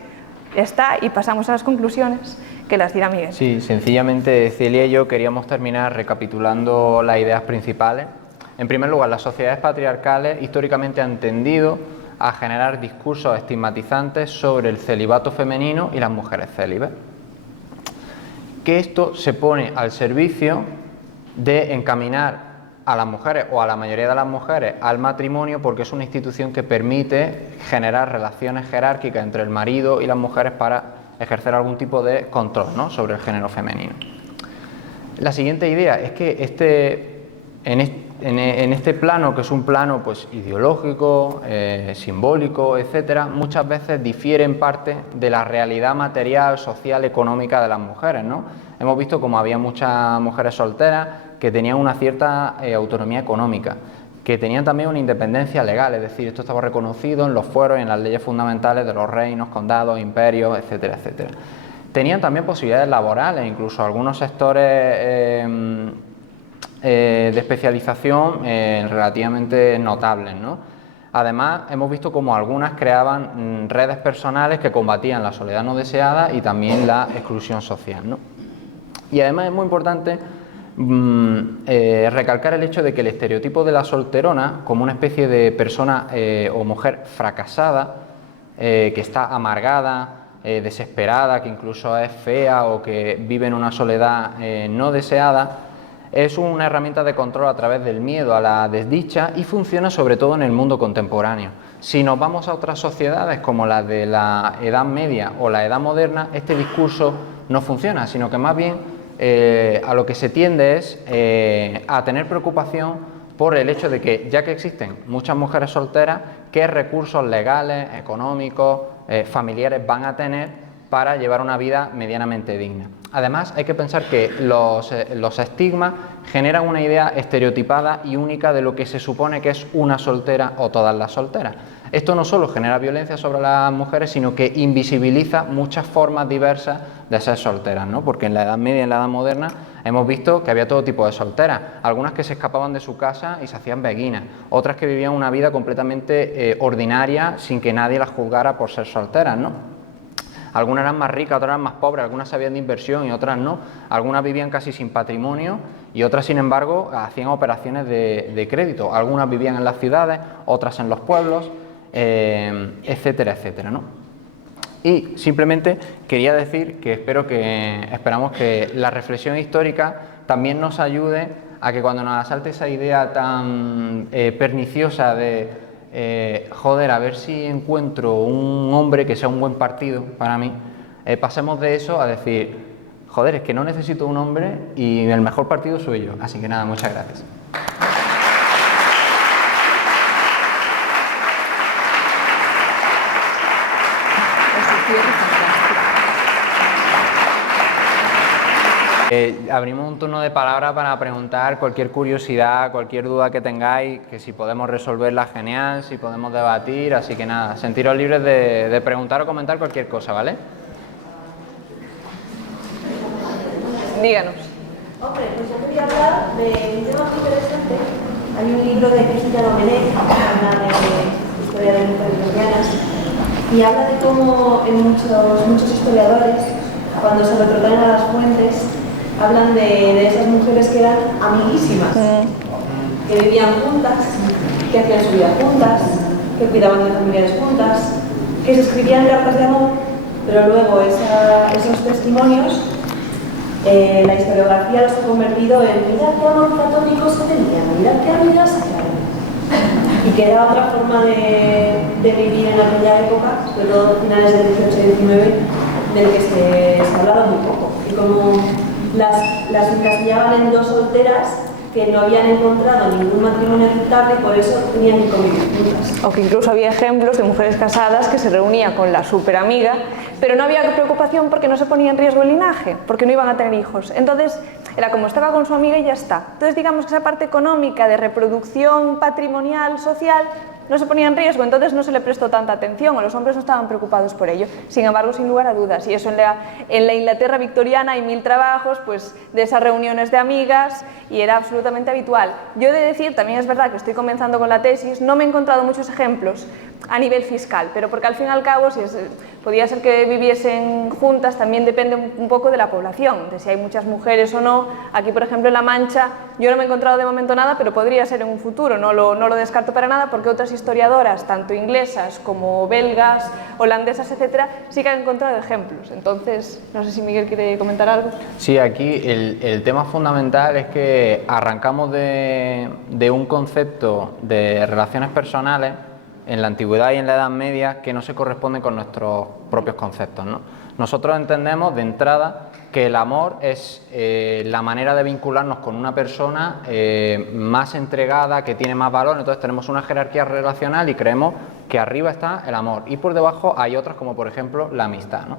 está, y pasamos a las conclusiones que las dirá Miguel. Sí, sencillamente Celia y yo queríamos terminar recapitulando las ideas principales. En primer lugar, las sociedades patriarcales históricamente han tendido a generar discursos estigmatizantes sobre el celibato femenino y las mujeres célibes. Que esto se pone al servicio de encaminar a las mujeres o a la mayoría de las mujeres al matrimonio porque es una institución que permite generar relaciones jerárquicas entre el marido y las mujeres para ejercer algún tipo de control, ¿no?, sobre el género femenino. La siguiente idea es que en este plano, que es un plano pues ideológico, simbólico, etcétera, muchas veces difiere en parte de la realidad material, social, económica de las mujeres, ¿no? Hemos visto como había muchas mujeres solteras que tenían una cierta autonomía económica, que tenían también una independencia legal, es decir, esto estaba reconocido en los fueros y en las leyes fundamentales de los reinos, condados, imperios, etcétera, etcétera. Tenían también posibilidades laborales, incluso algunos sectores de especialización relativamente notables, ¿no? Además, hemos visto como algunas creaban redes personales que combatían la soledad no deseada y también la exclusión social, ¿no? Y además es muy importante recalcar el hecho de que el estereotipo de la solterona como una especie de persona o mujer fracasada, que está amargada, desesperada, que incluso es fea o que vive en una soledad no deseada, es una herramienta de control a través del miedo a la desdicha y funciona sobre todo en el mundo contemporáneo. Si nos vamos a otras sociedades como las de la Edad Media o la Edad Moderna, este discurso no funciona, sino que más bien a lo que se tiende es a tener preocupación por el hecho de que, ya que existen muchas mujeres solteras, ¿qué recursos legales, económicos, familiares van a tener para llevar una vida medianamente digna? Además, hay que pensar que los estigmas generan una idea estereotipada y única de lo que se supone que es una soltera o todas las solteras. Esto no solo genera violencia sobre las mujeres, sino que invisibiliza muchas formas diversas de ser solteras, ¿no? Porque en la Edad Media y en la Edad Moderna hemos visto que había todo tipo de solteras, algunas que se escapaban de su casa y se hacían beguinas, otras que vivían una vida completamente ordinaria sin que nadie las juzgara por ser solteras, ¿no? Algunas eran más ricas, otras eran más pobres, algunas sabían de inversión y otras no, algunas vivían casi sin patrimonio y otras, sin embargo, hacían operaciones de crédito, algunas vivían en las ciudades, otras en los pueblos, etcétera, etcétera, ¿no? Y simplemente quería decir que esperamos que la reflexión histórica también nos ayude a que cuando nos asalte esa idea tan perniciosa de joder, a ver si encuentro un hombre que sea un buen partido para mí, pasemos de eso a decir, joder, es que no necesito un hombre y el mejor partido soy yo. Así que nada, muchas gracias. Abrimos un turno de palabra para preguntar cualquier curiosidad, cualquier duda que tengáis, que si podemos resolverla genial, si podemos debatir, así que nada, sentiros libres de preguntar o comentar cualquier cosa, ¿vale? Díganos. Hombre, pues yo quería hablar de un tema muy interesante. Hay un libro de Cristina Domenech, que habla de historia de mujeres lesbianas, y habla de cómo en muchos historiadores, cuando se retrotraen a las fuentes, hablan de esas mujeres que eran amiguísimas, que vivían juntas, que hacían su vida juntas, que cuidaban de familiares juntas, que se escribían cartas de amor, pero luego esos testimonios, la historiografía los ha convertido en mirad qué amor platónico se tenían, mirad qué amigas eran. y que era otra forma de vivir en aquella época, sobre todo finales del 18 y 19, del que se hablaba muy poco. Y como las encasillaban en dos solteras que no habían encontrado ningún matrimonio aceptable y por eso tenían que convivir juntas. O que incluso había ejemplos de mujeres casadas que se reunían con la superamiga, pero no había preocupación porque no se ponía en riesgo el linaje, porque no iban a tener hijos. Entonces, era como estaba con su amiga y ya está. Entonces, digamos que esa parte económica de reproducción patrimonial, social, no se ponía en riesgo, entonces no se le prestó tanta atención, o los hombres no estaban preocupados por ello. Sin embargo, sin lugar a dudas, y eso en la Inglaterra victoriana hay 1000 trabajos pues, de esas reuniones de amigas, y era absolutamente habitual. Yo he de decir, también es verdad que estoy comenzando con la tesis, no me he encontrado muchos ejemplos a nivel fiscal, pero porque al fin y al cabo, podía ser que viviesen juntas, también depende un poco de la población, de si hay muchas mujeres o no. Aquí, por ejemplo, en La Mancha, yo no me he encontrado de momento nada, pero podría ser en un futuro, no lo descarto para nada, porque otras historiadoras, tanto inglesas como belgas, holandesas, etcétera, sí que han encontrado ejemplos. Entonces, no sé si Miguel quiere comentar algo. Sí, aquí el tema fundamental es que arrancamos de un concepto de relaciones personales en la antigüedad y en la Edad Media que no se corresponde con nuestros propios conceptos, ¿no? Nosotros entendemos de entrada que el amor es la manera de vincularnos con una persona más entregada, que tiene más valor. Entonces tenemos una jerarquía relacional y creemos que arriba está el amor y por debajo hay otras, como por ejemplo la amistad, ¿no?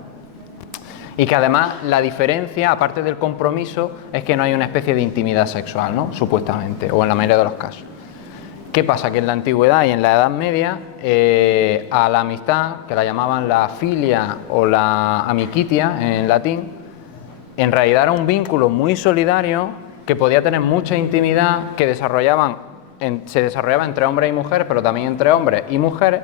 Y que además la diferencia, aparte del compromiso, es que no hay una especie de intimidad sexual, ¿no? Supuestamente, o en la mayoría de los casos. ¿Qué pasa? Que en la antigüedad y en la Edad Media a la amistad, que la llamaban la filia o la amicitia en latín, en realidad era un vínculo muy solidario que podía tener mucha intimidad, que se desarrollaba entre hombres y mujeres, pero también entre hombres y mujeres,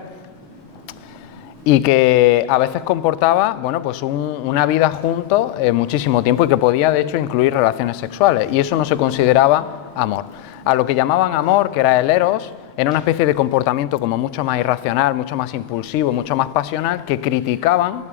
y que a veces comportaba, bueno, pues una vida juntos muchísimo tiempo y que podía de hecho incluir relaciones sexuales, y eso no se consideraba amor. A lo que llamaban amor, que era el eros, era una especie de comportamiento como mucho más irracional, mucho más impulsivo, mucho más pasional, que criticaban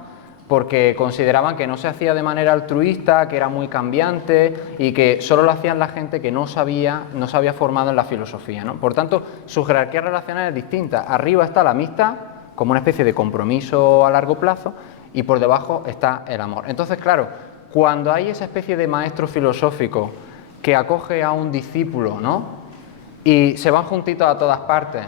porque consideraban que no se hacía de manera altruista, que era muy cambiante y que solo lo hacían la gente que no se había formado en la filosofía, ¿no? Por tanto, su jerarquía relacional es distinta. Arriba está la amistad, como una especie de compromiso a largo plazo, y por debajo está el amor. Entonces, claro, cuando hay esa especie de maestro filosófico que acoge a un discípulo, ¿no? Y se van juntitos a todas partes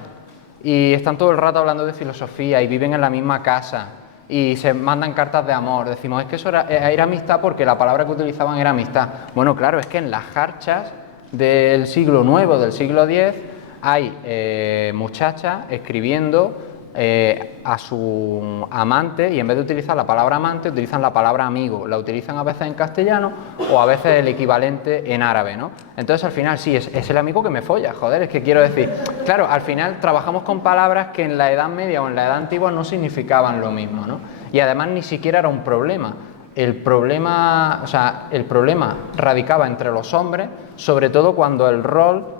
y están todo el rato hablando de filosofía y viven en la misma casa y se mandan cartas de amor. Decimos, es que eso era amistad porque la palabra que utilizaban era amistad. Bueno, claro, es que en las jarchas del siglo IX, del siglo X, hay muchachas escribiendo a su amante, y en vez de utilizar la palabra amante utilizan la palabra amigo, la utilizan a veces en castellano o a veces el equivalente en árabe, ¿no? Entonces al final sí, es el amigo que me folla, joder, es que quiero decir, claro, al final trabajamos con palabras que en la Edad Media o en la Edad Antigua no significaban lo mismo, ¿no? Y además ni siquiera era un problema. El problema radicaba entre los hombres, sobre todo cuando el rol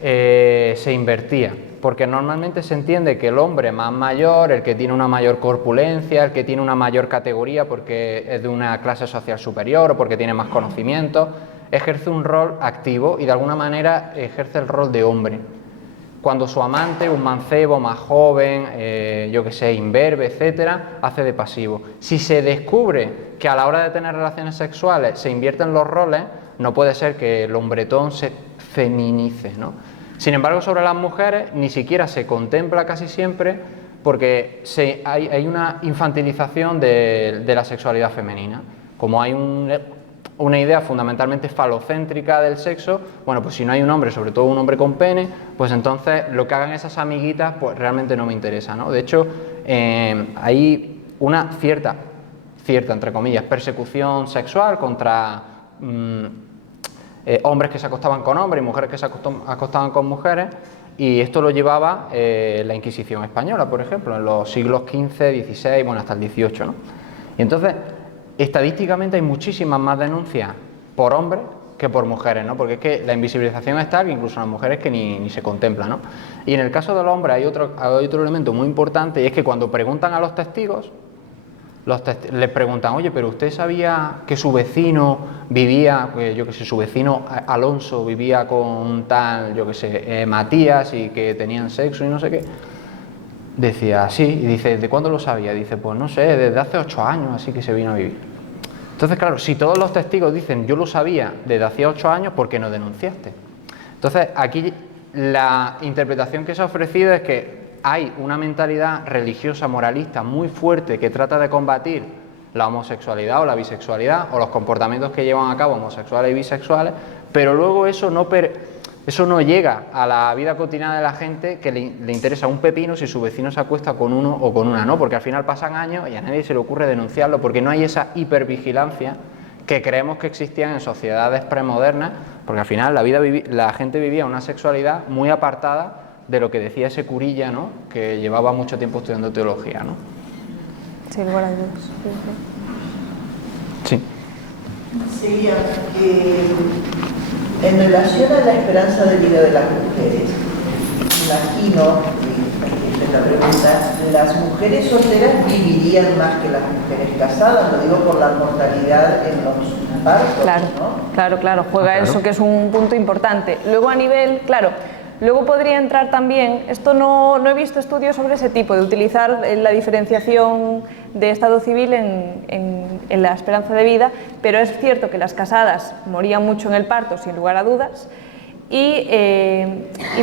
se invertía, porque normalmente se entiende que el hombre más mayor, el que tiene una mayor corpulencia, el que tiene una mayor categoría porque es de una clase social superior o porque tiene más conocimiento, ejerce un rol activo y de alguna manera ejerce el rol de hombre. Cuando su amante, un mancebo más joven, yo que sé, imberbe, etcétera, hace de pasivo. Si se descubre que a la hora de tener relaciones sexuales se invierten los roles, no puede ser que el hombretón se feminice, ¿no? Sin embargo, sobre las mujeres ni siquiera se contempla casi siempre porque hay una infantilización de la sexualidad femenina. Como hay una idea fundamentalmente falocéntrica del sexo, bueno, pues si no hay un hombre, sobre todo un hombre con pene, pues entonces lo que hagan esas amiguitas pues realmente no me interesa, ¿no? De hecho, hay una cierta, entre comillas, persecución sexual contra hombres que se acostaban con hombres y mujeres que se acostaban con mujeres, y esto lo llevaba la Inquisición española, por ejemplo, en los siglos XV, XVI, bueno, hasta el XVIII, ¿no? Y entonces, estadísticamente hay muchísimas más denuncias por hombres que por mujeres, ¿no? Porque es que la invisibilización es tal que incluso las mujeres que ni se contemplan, ¿no? Y en el caso de los hombres hay otro elemento muy importante, y es que cuando preguntan a los testigos, le preguntan, oye, pero usted sabía que su vecino vivía, yo que sé, su vecino Alonso vivía con un tal, yo que sé, Matías, y que tenían sexo y no sé qué. Decía, sí, y dice, ¿de cuándo lo sabía? Dice, pues no sé, desde hace 8 años, así que se vino a vivir. Entonces, claro, si todos los testigos dicen, yo lo sabía desde hacía 8 años, ¿por qué no denunciaste? Entonces, aquí la interpretación que se ha ofrecido es que hay una mentalidad religiosa, moralista muy fuerte que trata de combatir la homosexualidad o la bisexualidad o los comportamientos que llevan a cabo homosexuales y bisexuales, pero luego eso no llega a la vida cotidiana de la gente, que le interesa un pepino si su vecino se acuesta con uno o con una, ¿no? Porque al final pasan años y a nadie se le ocurre denunciarlo, porque no hay esa hipervigilancia que creemos que existían en sociedades premodernas, porque al final la gente vivía una sexualidad muy apartada de lo que decía ese curilla, ¿no?, que llevaba mucho tiempo estudiando teología, ¿no? Sin lugar a dudas. Sí. Seguía en relación a la esperanza de vida de las mujeres, imagino, y esta pregunta, ¿las mujeres solteras vivirían más que las mujeres casadas? Lo digo por la mortalidad en los partos, Claro, ¿no? claro, juega eso, que es un punto importante. Luego a nivel, claro, luego podría entrar también, esto no he visto estudios sobre ese tipo, de utilizar la diferenciación de estado civil en la esperanza de vida, pero es cierto que las casadas morían mucho en el parto, sin lugar a dudas, y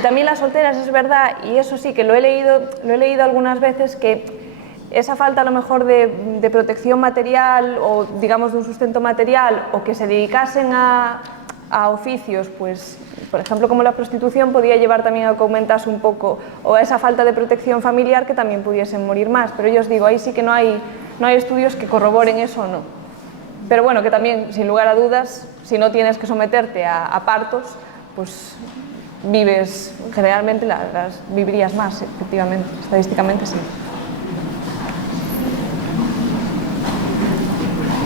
también las solteras, es verdad, y eso sí que lo he leído algunas veces, que esa falta a lo mejor de protección material o digamos de un sustento material, o que se dedicasen a oficios, pues por ejemplo como la prostitución, podía llevar también a que aumentase un poco, o a esa falta de protección familiar, que también pudiesen morir más. Pero yo os digo, ahí sí que no hay estudios que corroboren eso o no. Pero bueno, que también, sin lugar a dudas, si no tienes que someterte a partos, pues vives, generalmente vivirías más, efectivamente, estadísticamente sí.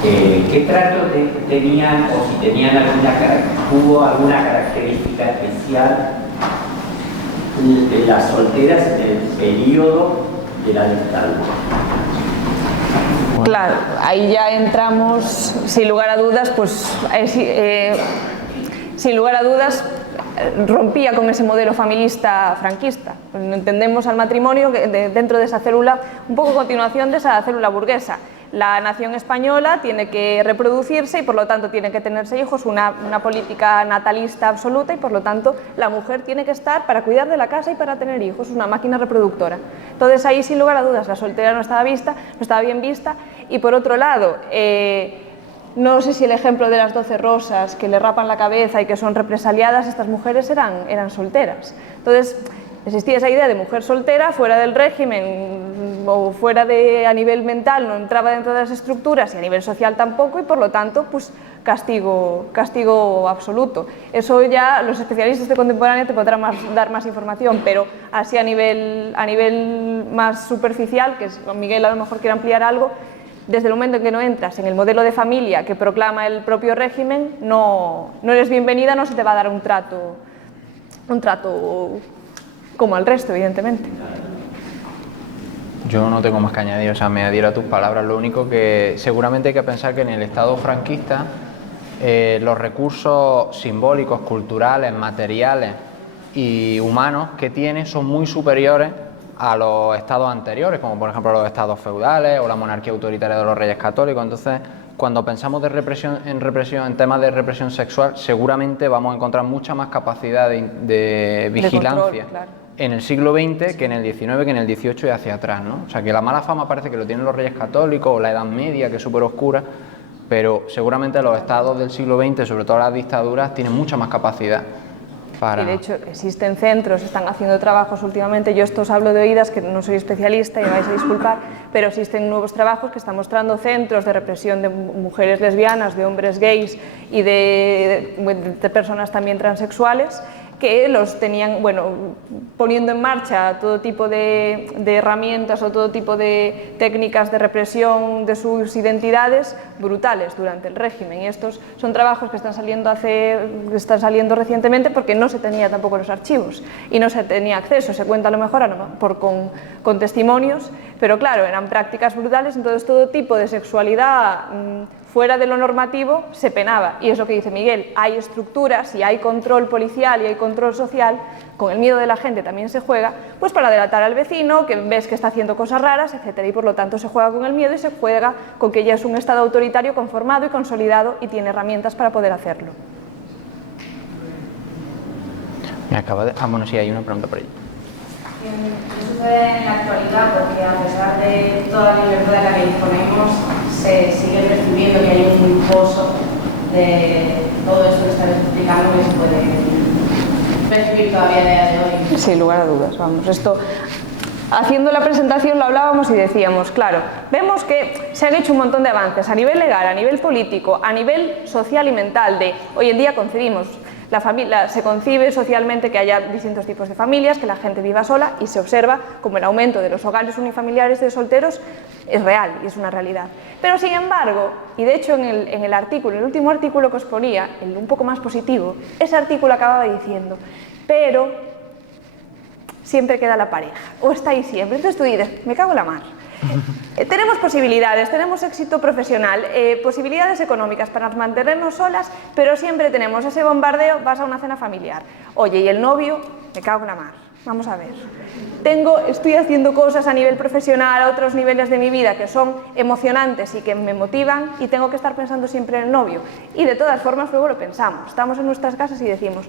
¿Qué trato tenían, o si tenían hubo alguna característica especial de las solteras en el periodo de la dictadura? Claro, ahí ya entramos, sin lugar a dudas, pues sin lugar a dudas rompía con ese modelo familista franquista. Entendemos al matrimonio dentro de esa célula, un poco continuación de esa célula burguesa. La nación española tiene que reproducirse y por lo tanto tiene que tenerse hijos, una política natalista absoluta, y por lo tanto la mujer tiene que estar para cuidar de la casa y para tener hijos, una máquina reproductora. Entonces ahí sin lugar a dudas la soltera no estaba bien vista, y por otro lado, no sé si el ejemplo de las 12 rosas que le rapan la cabeza y que son represaliadas, estas mujeres eran solteras. Entonces existía esa idea de mujer soltera, fuera del régimen o fuera a nivel mental, no entraba dentro de las estructuras, y a nivel social tampoco, y por lo tanto pues castigo absoluto. Eso ya los especialistas de contemporáneo te podrán dar más información, pero así a nivel más superficial, que Miguel a lo mejor quiere ampliar algo, desde el momento en que no entras en el modelo de familia que proclama el propio régimen, no eres bienvenida, no se te va a dar un trato como al resto, evidentemente. Yo no tengo más que añadir, o sea, me adhiero a tus palabras. Lo único que seguramente hay que pensar que en el Estado franquista los recursos simbólicos, culturales, materiales y humanos que tiene son muy superiores a los estados anteriores, como por ejemplo los estados feudales o la monarquía autoritaria de los reyes católicos. Entonces, cuando pensamos en temas de represión sexual, seguramente vamos a encontrar mucha más capacidad de vigilancia de control, claro, en el siglo XX que en el XIX, que en el XVIII y hacia atrás, ¿no? O sea, que la mala fama parece que lo tienen los reyes católicos o la Edad Media, que es súper oscura, pero seguramente los estados del siglo XX, sobre todo las dictaduras, tienen mucha más capacidad para... Y de hecho existen centros, están haciendo trabajos últimamente, yo esto os hablo de oídas, que no soy especialista y me vais a disculpar, pero existen nuevos trabajos que están mostrando centros de represión de mujeres lesbianas, de hombres gays y de personas también transexuales, que los tenían, bueno, poniendo en marcha todo tipo de herramientas o todo tipo de técnicas de represión de sus identidades brutales durante el régimen. Y estos son trabajos que están saliendo recientemente porque no se tenía tampoco los archivos y no se tenía acceso. Se cuenta a lo mejor con testimonios, pero claro, eran prácticas brutales, entonces todo tipo de sexualidad fuera de lo normativo se penaba. Y eso que dice Miguel, hay estructuras y hay control policial y hay control social, con el miedo de la gente también se juega, pues para delatar al vecino, que ves que está haciendo cosas raras, etcétera. Y por lo tanto se juega con el miedo y se juega con que ya es un Estado autoritario conformado y consolidado y tiene herramientas para poder hacerlo. Me acaba de... bueno, sí, hay una pregunta por ahí. ¿Qué sucede en la actualidad? Porque a pesar de toda la libertad de la que disponemos, se sigue percibiendo que hay un pozo de todo esto que estás explicando que se puede percibir todavía a día de hoy. Sin lugar a dudas, vamos, esto... Haciendo la presentación lo hablábamos y decíamos, claro, vemos que se han hecho un montón de avances a nivel legal, a nivel político, a nivel social y mental, de hoy en día concebimos, la familia, se concibe socialmente que haya distintos tipos de familias, que la gente viva sola y se observa como el aumento de los hogares unifamiliares de solteros es real y es una realidad. Pero sin embargo, y de hecho en el artículo, el último artículo que os ponía, el un poco más positivo, ese artículo acababa diciendo, pero siempre queda la pareja, o está ahí siempre. Entonces tú dices, me cago en la mar. Tenemos posibilidades, tenemos éxito profesional, posibilidades económicas para mantenernos solas, pero siempre tenemos ese bombardeo, vas a una cena familiar. Oye, ¿y el novio? Me cago en la mar. Vamos a ver. Estoy haciendo cosas a nivel profesional, a otros niveles de mi vida que son emocionantes y que me motivan y tengo que estar pensando siempre en el novio. Y de todas formas luego lo pensamos. Estamos en nuestras casas y decimos,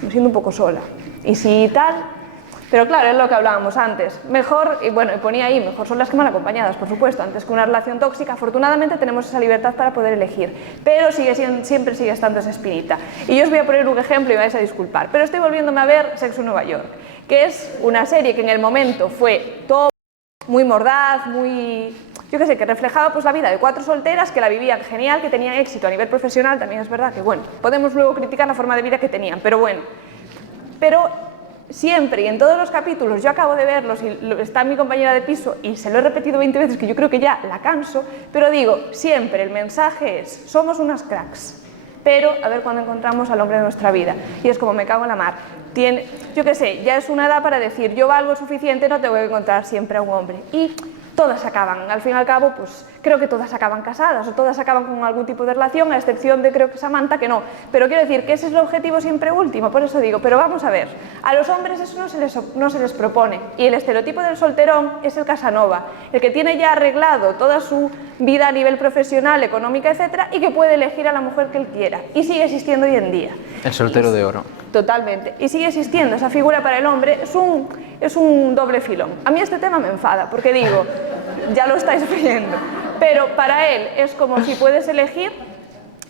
me siento un poco sola. Y si tal... Pero claro, es lo que hablábamos antes, mejor, y bueno, y ponía ahí, mejor son las que mal acompañadas, por supuesto, antes que una relación tóxica. Afortunadamente tenemos esa libertad para poder elegir, pero siempre sigue estando esa espinita. Y yo os voy a poner un ejemplo y me vais a disculpar, pero estoy volviéndome a ver Sexo en Nueva York, que es una serie que en el momento fue todo muy mordaz, muy... yo qué sé, que reflejaba pues la vida de 4 solteras que la vivían genial, que tenían éxito a nivel profesional. También es verdad que, bueno, podemos luego criticar la forma de vida que tenían, pero bueno. Pero siempre y en todos los capítulos, yo acabo de verlos y está mi compañera de piso y se lo he repetido 20 veces que yo creo que ya la canso, pero digo, siempre el mensaje es, somos unas cracks, pero a ver cuándo encontramos al hombre de nuestra vida. Y es como, me cago en la mar. Yo qué sé, ya es una edad para decir, yo valgo suficiente, no tengo que encontrar siempre a un hombre. Y todas acaban, al fin y al cabo, pues creo que todas acaban casadas o todas acaban con algún tipo de relación, a excepción de creo que Samantha que no. Pero quiero decir que ese es el objetivo siempre último, por eso digo, pero vamos a ver, a los hombres eso no se les propone. Y el estereotipo del solterón es el Casanova, el que tiene ya arreglado toda su vida a nivel profesional, económica, etcétera, y que puede elegir a la mujer que él quiera. Y sigue existiendo hoy en día. El soltero de oro. Totalmente. Y sigue existiendo esa figura para el hombre, es un doble filón. A mí este tema me enfada, porque digo, ya lo estáis viendo, pero para él es como si puedes elegir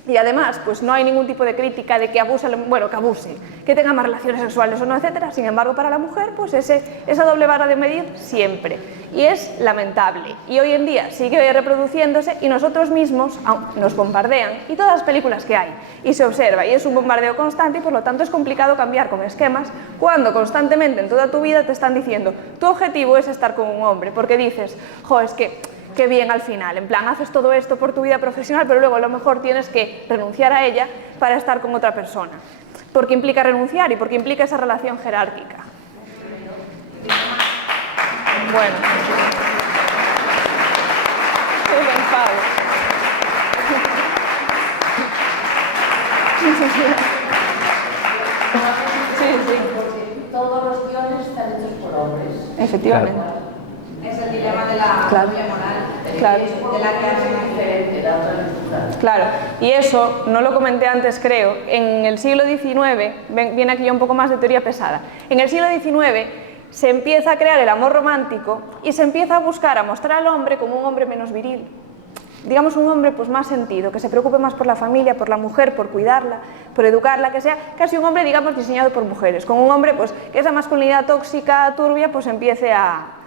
y además pues no hay ningún tipo de crítica de que abuse, bueno, que abuse, que tenga más relaciones sexuales o no, etcétera. Sin embargo, para la mujer pues esa doble vara de medir siempre, y es lamentable, y hoy en día sigue reproduciéndose y nosotros mismos nos bombardean, y todas las películas que hay, y se observa, y es un bombardeo constante, y por lo tanto es complicado cambiar con esquemas cuando constantemente en toda tu vida te están diciendo, tu objetivo es estar con un hombre, porque dices, jo, es que qué bien al final, en plan, haces todo esto por tu vida profesional, pero luego a lo mejor tienes que renunciar a ella para estar con otra persona, porque implica renunciar y porque implica esa relación jerárquica. Bueno, qué enfado. Sí. Todos los guiones están hechos por hombres. Efectivamente. Es el dilema de la propia moral, Claro. de la que hace diferente de otra cultura. Claro, y eso, no lo comenté antes creo, en el siglo XIX, viene aquí ya un poco más de teoría pesada, en el siglo XIX se empieza a crear el amor romántico y se empieza a buscar, a mostrar al hombre como un hombre menos viril. Digamos un hombre pues más sentido, que se preocupe más por la familia, por la mujer, por cuidarla, por educarla, que sea casi un hombre, digamos, diseñado por mujeres, con un hombre pues que esa masculinidad tóxica, turbia, pues empiece a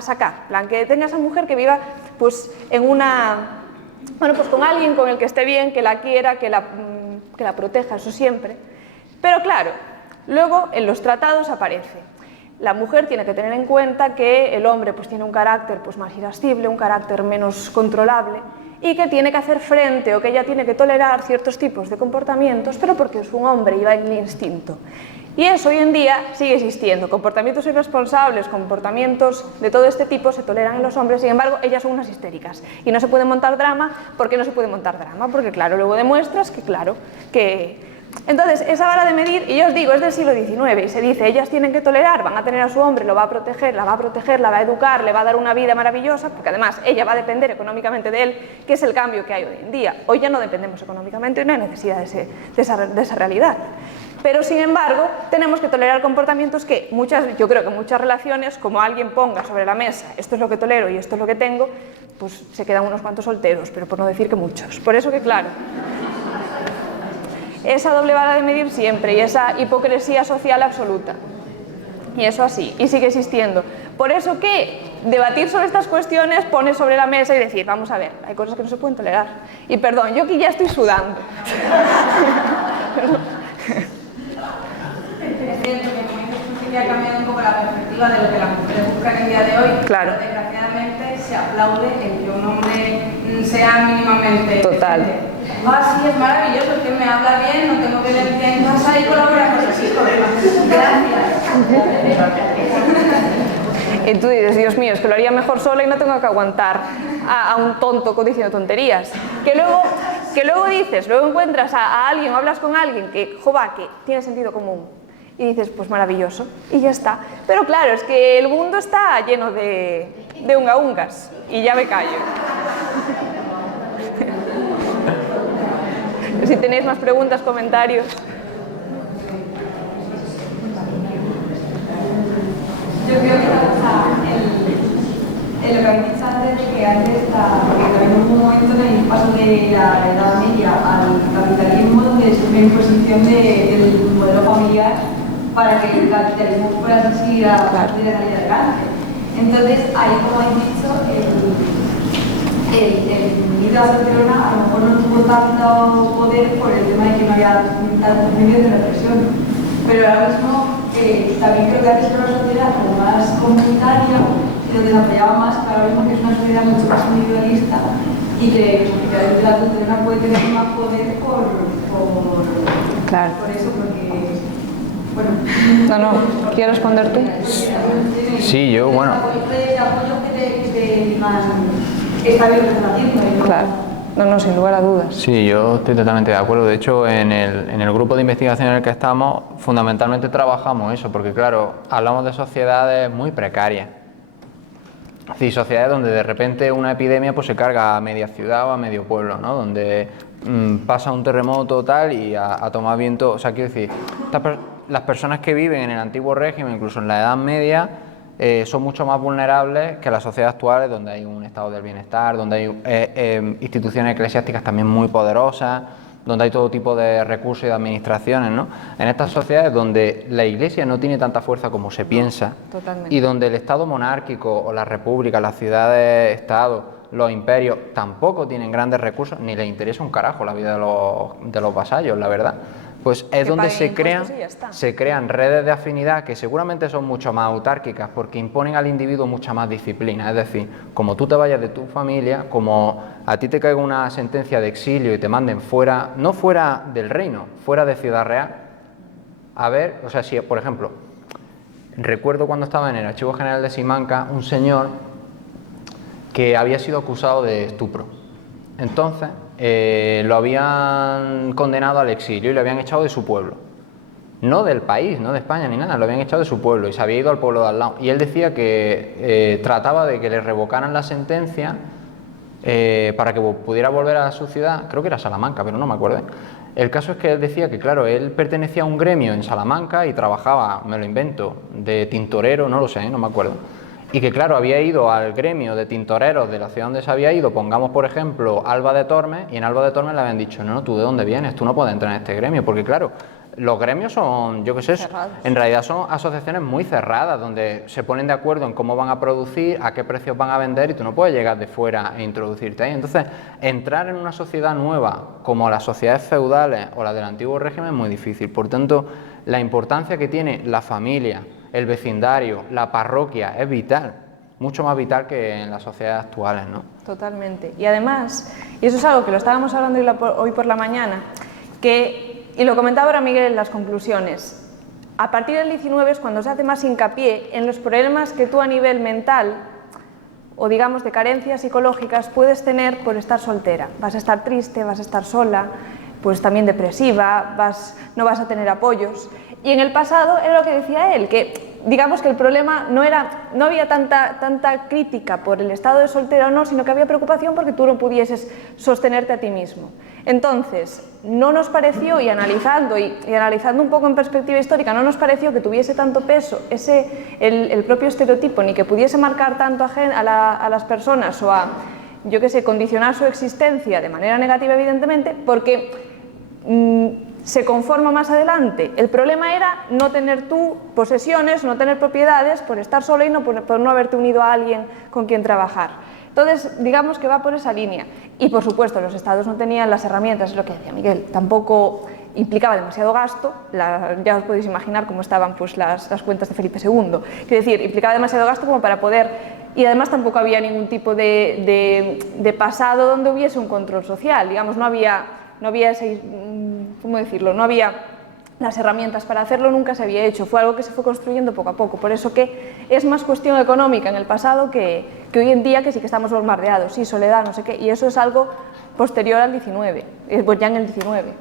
sacar, en plan, que tenga esa mujer que viva pues en una, bueno, pues con alguien con el que esté bien, que la quiera, que la proteja, eso siempre. Pero claro, luego en los tratados aparece: la mujer tiene que tener en cuenta que el hombre pues, tiene un carácter pues, más irascible, un carácter menos controlable, y que tiene que hacer frente o que ella tiene que tolerar ciertos tipos de comportamientos, pero porque es un hombre y va en el instinto. Y eso hoy en día sigue existiendo. Comportamientos irresponsables, comportamientos de todo este tipo se toleran en los hombres, sin embargo, ellas son unas histéricas. Y no se puede montar drama. ¿Por qué no se puede montar drama? Porque claro, luego demuestras que claro, que... Entonces, esa vara de medir, y yo os digo, es del siglo XIX, y se dice, ellas tienen que tolerar, van a tener a su hombre, lo va a proteger, la va a educar, le va a dar una vida maravillosa, porque además ella va a depender económicamente de él, que es el cambio que hay hoy en día. Hoy ya no dependemos económicamente y no hay necesidad de esa realidad. Pero, sin embargo, tenemos que tolerar comportamientos que yo creo que muchas relaciones, como alguien ponga sobre la mesa, esto es lo que tolero y esto es lo que tengo, pues se quedan unos cuantos solteros, pero por no decir que muchos. Por eso que, claro, esa doble vara de medir siempre y esa hipocresía social absoluta. Y eso así, y sigue existiendo. Por eso que debatir sobre estas cuestiones pone sobre la mesa y decir, vamos a ver, hay cosas que no se pueden tolerar. Y perdón, yo aquí ya estoy sudando. Es cierto que como dices tú, sí que ha cambiado un poco la perspectiva de lo que las mujeres buscan el día de hoy. Claro. Pero desgraciadamente se aplaude el que un hombre sea mínimamente... Total. Ah, sí, es maravilloso, es que me habla bien, no tengo violencia en casa y colabora con los hijos. Gracias. Y tú dices, Dios mío, es que lo haría mejor sola y no tengo que aguantar a un tonto diciendo tonterías. Que luego dices, luego encuentras a alguien o hablas con alguien que, jova, que tiene sentido común. Y dices, pues maravilloso, y ya está. Pero claro, es que el mundo está lleno de unga-ungas, y ya me callo. Si tenéis más preguntas, comentarios. Yo creo que lo que habéis dicho antes de que antes porque también hubo un momento en el paso de la Edad Media al capitalismo donde se ve imposición del modelo familiar para que el capitalismo fuera así a salir adelante. Entonces, ahí como habéis dicho, el mito de Barcelona a lo mejor no tuvo tanto poder por el tema de que no había tantos medios de represión. Pero ahora mismo también creo que antes era una sociedad como más comunitaria y donde se apoyaba más, que ahora mismo que es una sociedad mucho más individualista y que la tutela puede tener más poder por eso, porque... Bueno, No, ¿quieres responder tú? Sí, yo, bueno. De apoyo que te digan está bien lo que están haciendo. Claro. No, sin lugar a dudas. Sí, yo estoy totalmente de acuerdo. De hecho, en el grupo de investigación en el que estamos, fundamentalmente trabajamos eso, porque claro, hablamos de sociedades muy precarias. Es decir, sociedades donde de repente una epidemia pues se carga a media ciudad o a medio pueblo, ¿no? Donde pasa un terremoto tal y a tomar viento. O sea, quiero decir, las personas que viven en el antiguo régimen, incluso en la Edad Media, son mucho más vulnerables que las sociedades actuales, donde hay un estado del bienestar, donde hay instituciones eclesiásticas también muy poderosas, donde hay todo tipo de recursos y de administraciones, ¿no? En estas sociedades donde la Iglesia no tiene tanta fuerza como se piensa, totalmente. Y donde el Estado monárquico o la República, las ciudades-Estado, los imperios tampoco tienen grandes recursos, ni les interesa un carajo la vida de los vasallos, la verdad. Pues es donde se crean redes de afinidad que seguramente son mucho más autárquicas porque imponen al individuo mucha más disciplina. Es decir, como tú te vayas de tu familia, como a ti te caiga una sentencia de exilio y te manden fuera, no fuera del reino, fuera de Ciudad Real, a ver, o sea, si por ejemplo, recuerdo cuando estaba en el Archivo General de Simancas un señor que había sido acusado de estupro. Entonces, lo habían condenado al exilio y lo habían echado de su pueblo. No del país, no de España ni nada, lo habían echado de su pueblo y se había ido al pueblo de al lado. Y él decía que trataba de que le revocaran la sentencia para que pudiera volver a su ciudad, creo que era Salamanca, pero no me acuerdo. El caso es que él decía que, claro, él pertenecía a un gremio en Salamanca y trabajaba, me lo invento, de tintorero, no lo sé, no me acuerdo. Y que, claro, había ido al gremio de tintoreros de la ciudad donde se había ido, pongamos, por ejemplo, Alba de Tormes, y en Alba de Tormes le habían dicho, no, ¿tú de dónde vienes? Tú no puedes entrar en este gremio, porque, claro, los gremios son, yo qué sé, en realidad son asociaciones muy cerradas, donde se ponen de acuerdo en cómo van a producir, a qué precios van a vender, y tú no puedes llegar de fuera e introducirte ahí. Entonces, entrar en una sociedad nueva, como las sociedades feudales o las del antiguo régimen, es muy difícil. Por tanto, la importancia que tiene la familia, el vecindario, la parroquia, es vital, mucho más vital que en las sociedades actuales, ¿no? Totalmente. Y además, y eso es algo que lo estábamos hablando hoy por la mañana, y lo comentaba ahora Miguel en las conclusiones, a partir del 19 es cuando se hace más hincapié en los problemas que tú a nivel mental, o digamos de carencias psicológicas, puedes tener por estar soltera. Vas a estar triste, vas a estar sola, pues también depresiva, no vas a tener apoyos. Y en el pasado era lo que decía él, que digamos que el problema no había tanta crítica por el estado de soltera o no, sino que había preocupación porque tú no pudieses sostenerte a ti mismo. Entonces, no nos pareció, y analizando un poco en perspectiva histórica, no nos pareció que tuviese tanto peso el propio estereotipo, ni que pudiese marcar tanto a las personas o a, yo qué sé, condicionar su existencia de manera negativa, evidentemente, porque se conforma más adelante. El problema era no tener tú posesiones, no tener propiedades por estar sola y por no haberte unido a alguien con quien trabajar. Entonces, digamos que va por esa línea. Y, por supuesto, los estados no tenían las herramientas, es lo que decía Miguel, tampoco implicaba demasiado gasto, ya os podéis imaginar cómo estaban pues, las cuentas de Felipe II. Quiero decir, implicaba demasiado gasto como para poder... Y además tampoco había ningún tipo de pasado donde hubiese un control social, digamos, no había ese... ¿Cómo decirlo? No había las herramientas para hacerlo, nunca se había hecho, fue algo que se fue construyendo poco a poco, por eso que es más cuestión económica en el pasado que hoy en día, que sí que estamos bombardeados, sí, soledad, no sé qué, y eso es algo posterior al 19, pues ya en el 19.